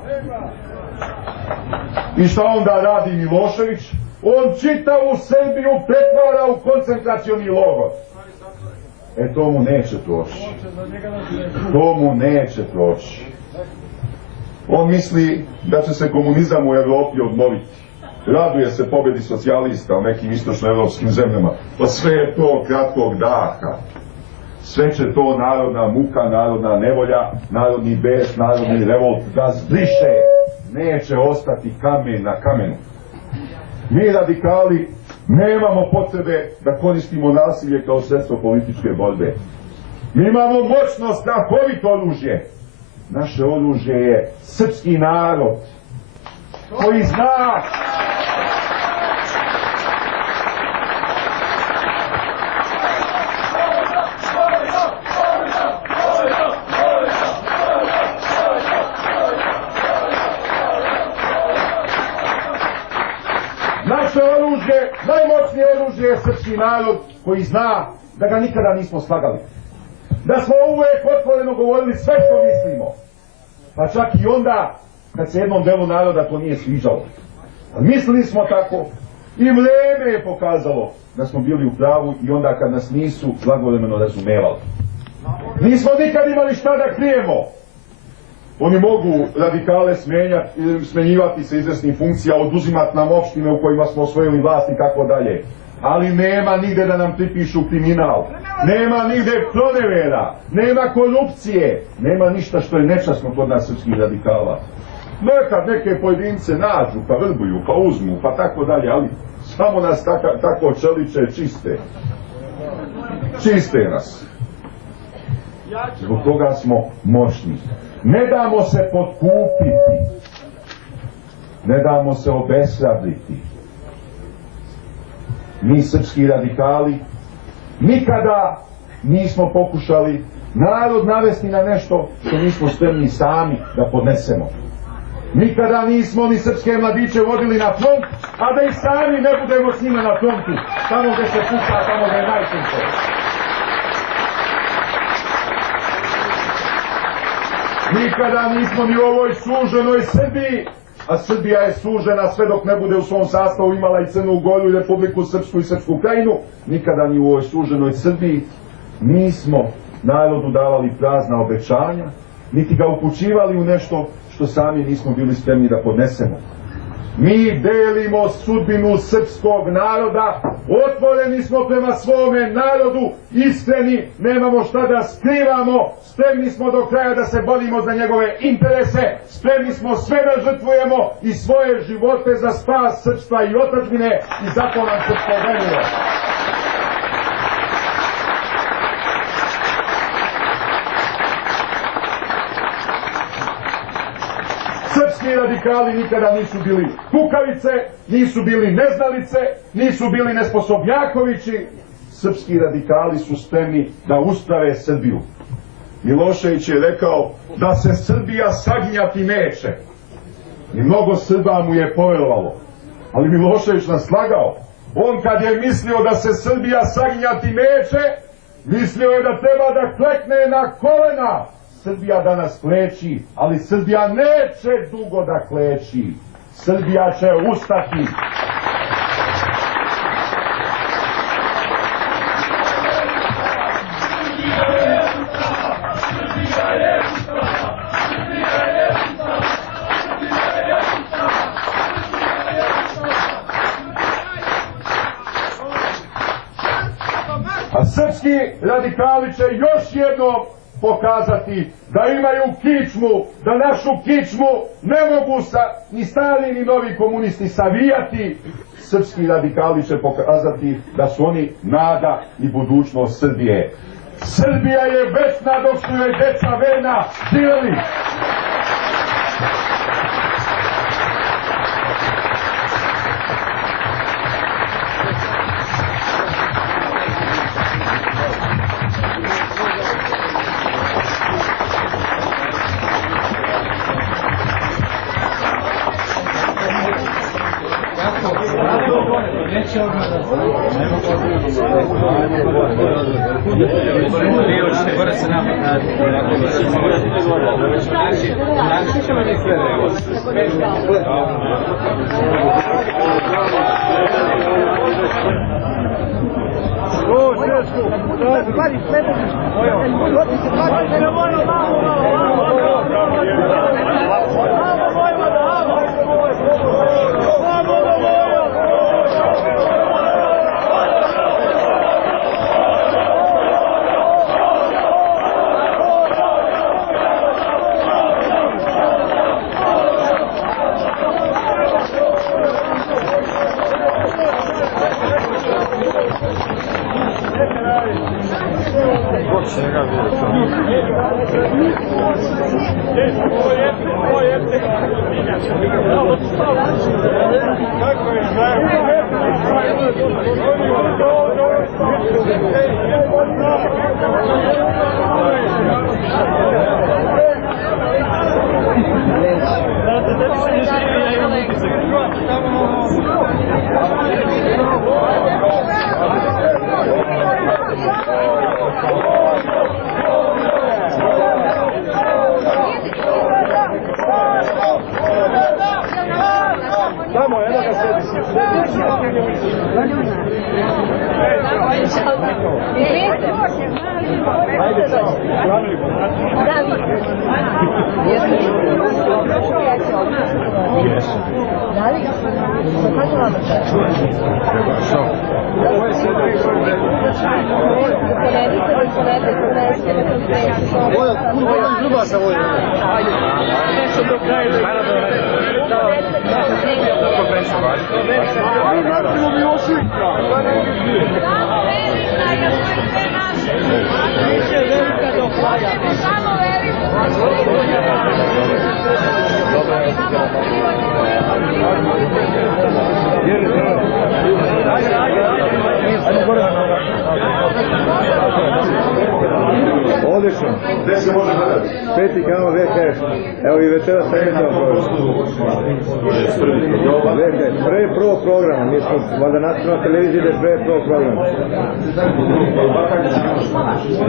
I šta onda radi Milošević? On čitavu Srbiju pretvara u koncentracioni logor. E to mu neće proći. To mu neće proći. On misli da će se komunizam u Evropi obnoviti. Raduje se pobjedi socijalista u nekim istočnoevropskim zemljama. Pa sve je to kratkog daha. Sve će to narodna muka, narodna nevolja, narodni bes, narodni revolt da zbriše. Neće ostati kamen na kamenu. Mi radikali nemamo potrebe da koristimo nasilje kao sredstvo političke borbe. Mi imamo moćno, strahovito oružje. Naše oružje je srpski narod koji zna naše oružje, najmoćnije oružje je srpski narod koji zna da ga nikada nismo slagali. Da smo uvijek otvoreno govorili sve što mislimo. Pa čak i onda kad se jednom delu naroda to nije sviđalo. Ali mislili smo tako i vrijeme je pokazalo da smo bili u pravu i onda kad nas nisu blagovremeno razumevali. Nismo nikad imali šta da krijemo. Oni mogu radikale smenjivati se izvesnih funkcija, oduzimati nam opštine u kojima smo osvojili vlast i tako dalje. Ali nema nigde da nam pripišu kriminal. Nema nigde pronevera. Nema korupcije. Nema ništa što je nečasno kod nas srpskih radikala. Nekad neke pojedince nađu, pa vrbuju, pa uzmu, pa tako dalje, ali samo nas tako čeliče čiste. Čiste nas. Zbog toga smo moćni. Ne damo se potkupiti. Ne damo se obeshrabriti. Mi srpski radikali nikada nismo pokušali narod navesti na nešto što nismo spremni sami da podnesemo. Nikada nismo ni srpske mladiće vodili na front, a da i sami ne budemo s njima na frontu, tamo gde se puca, tamo gde je najčešće. Nikada nismo ni u ovoj suženoj Srbiji, a Srbija je sužena sve dok ne bude u svom sastavu imala i Crnu Goru i Republiku Srpsku i Srpsku Krajinu, nikada ni u ovoj suženoj Srbiji nismo narodu davali prazna obećanja, niti ga upućivali u nešto što sami nismo bili spremni da podnesemo. Mi delimo sudbinu srpskog naroda, otvoreni smo prema svome narodu, iskreni, nemamo šta da skrivamo, spremni smo do kraja da se borimo za njegove interese, spremni smo sve da žrtvujemo i svoje živote za spas srpstva i otadžbine i zato nam srpstvo veruje. Srpski radikali nikada nisu bili kukavice, nisu bili neznalice, nisu bili nesposobnjakovići. Srpski radikali su spremni da usprave Srbiju. Milošević je rekao da se Srbija saginjati neće. I mnogo Srba mu je poverovalo. Ali Milošević nas slagao. On kad je mislio da se Srbija saginjati neće, mislio je da treba da klekne na kolena. Srbija danas kleči, ali Srbija neće dugo da kleči. Srbija će ustati. A srpski radikali će još jednom pokazati da imaju kičmu, da našu kičmu ne mogu ni stari ni novi komunisti savijati. Srpski radikali će pokazati da su oni nada i budućnost Srbije. Srbija je večna dok su joj deca verna. Živjeli! Vi hoćete gore se napad raditi. Naći ćemo mi sve revo. Odlično. Gdje se može gledati? Peti kanal VHF. Evo i večera sa emisijom VHF. Prvi prvog programa. Mi smo valjda nacionalna televizija ide prvi prvog programa.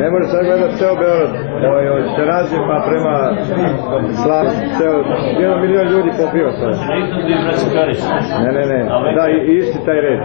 Ne može sad gledati ceo Beograd. Od Terazije pa prema Slavu. 1 milion ljudi pokriva sada. Ne. Da, isti taj red.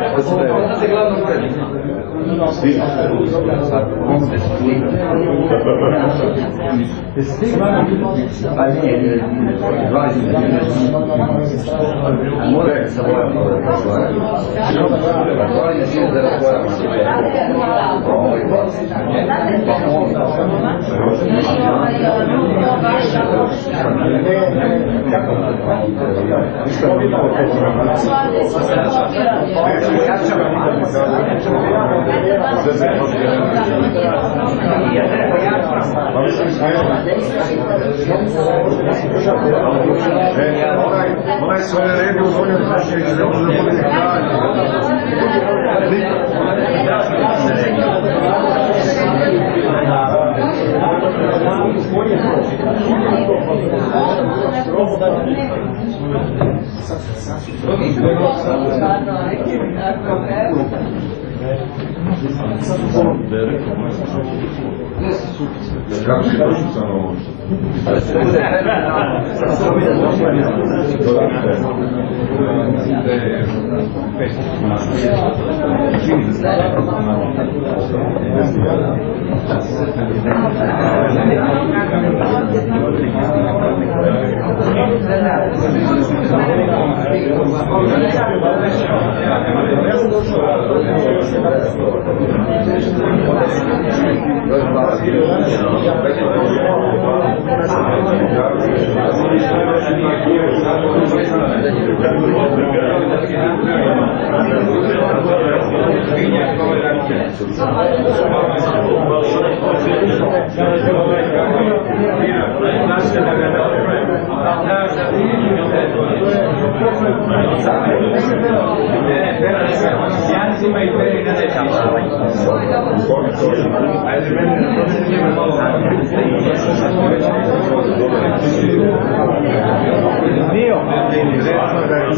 Onaj svoje redi u svojom zaštiti, ne može da bude kralj. Kako si došli sa novom?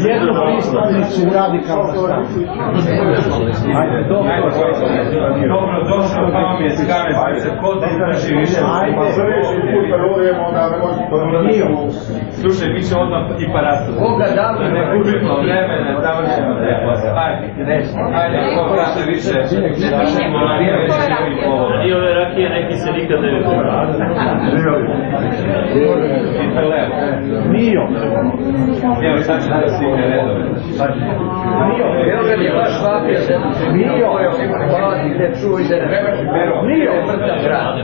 Jednu pristupnicu uradi kao što. Ajde, dobro. došlo, pa vam je skame, se ko da izdrži više. Pa sljedeći put kad odemo, onda ne možemo. Slušaj, mi ćemo odmah i paratu. Koga da ne gubimo vremena, završimo da je posle. Ajde, ko kaže više, I ove rakije neki se nikad ne vidio. Mio. Evo sad ću da stigne redove. Evo ga je vaš papir. Mio. Hvala ti te čujte. Mio. Mrtav grad.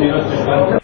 Ti nosiš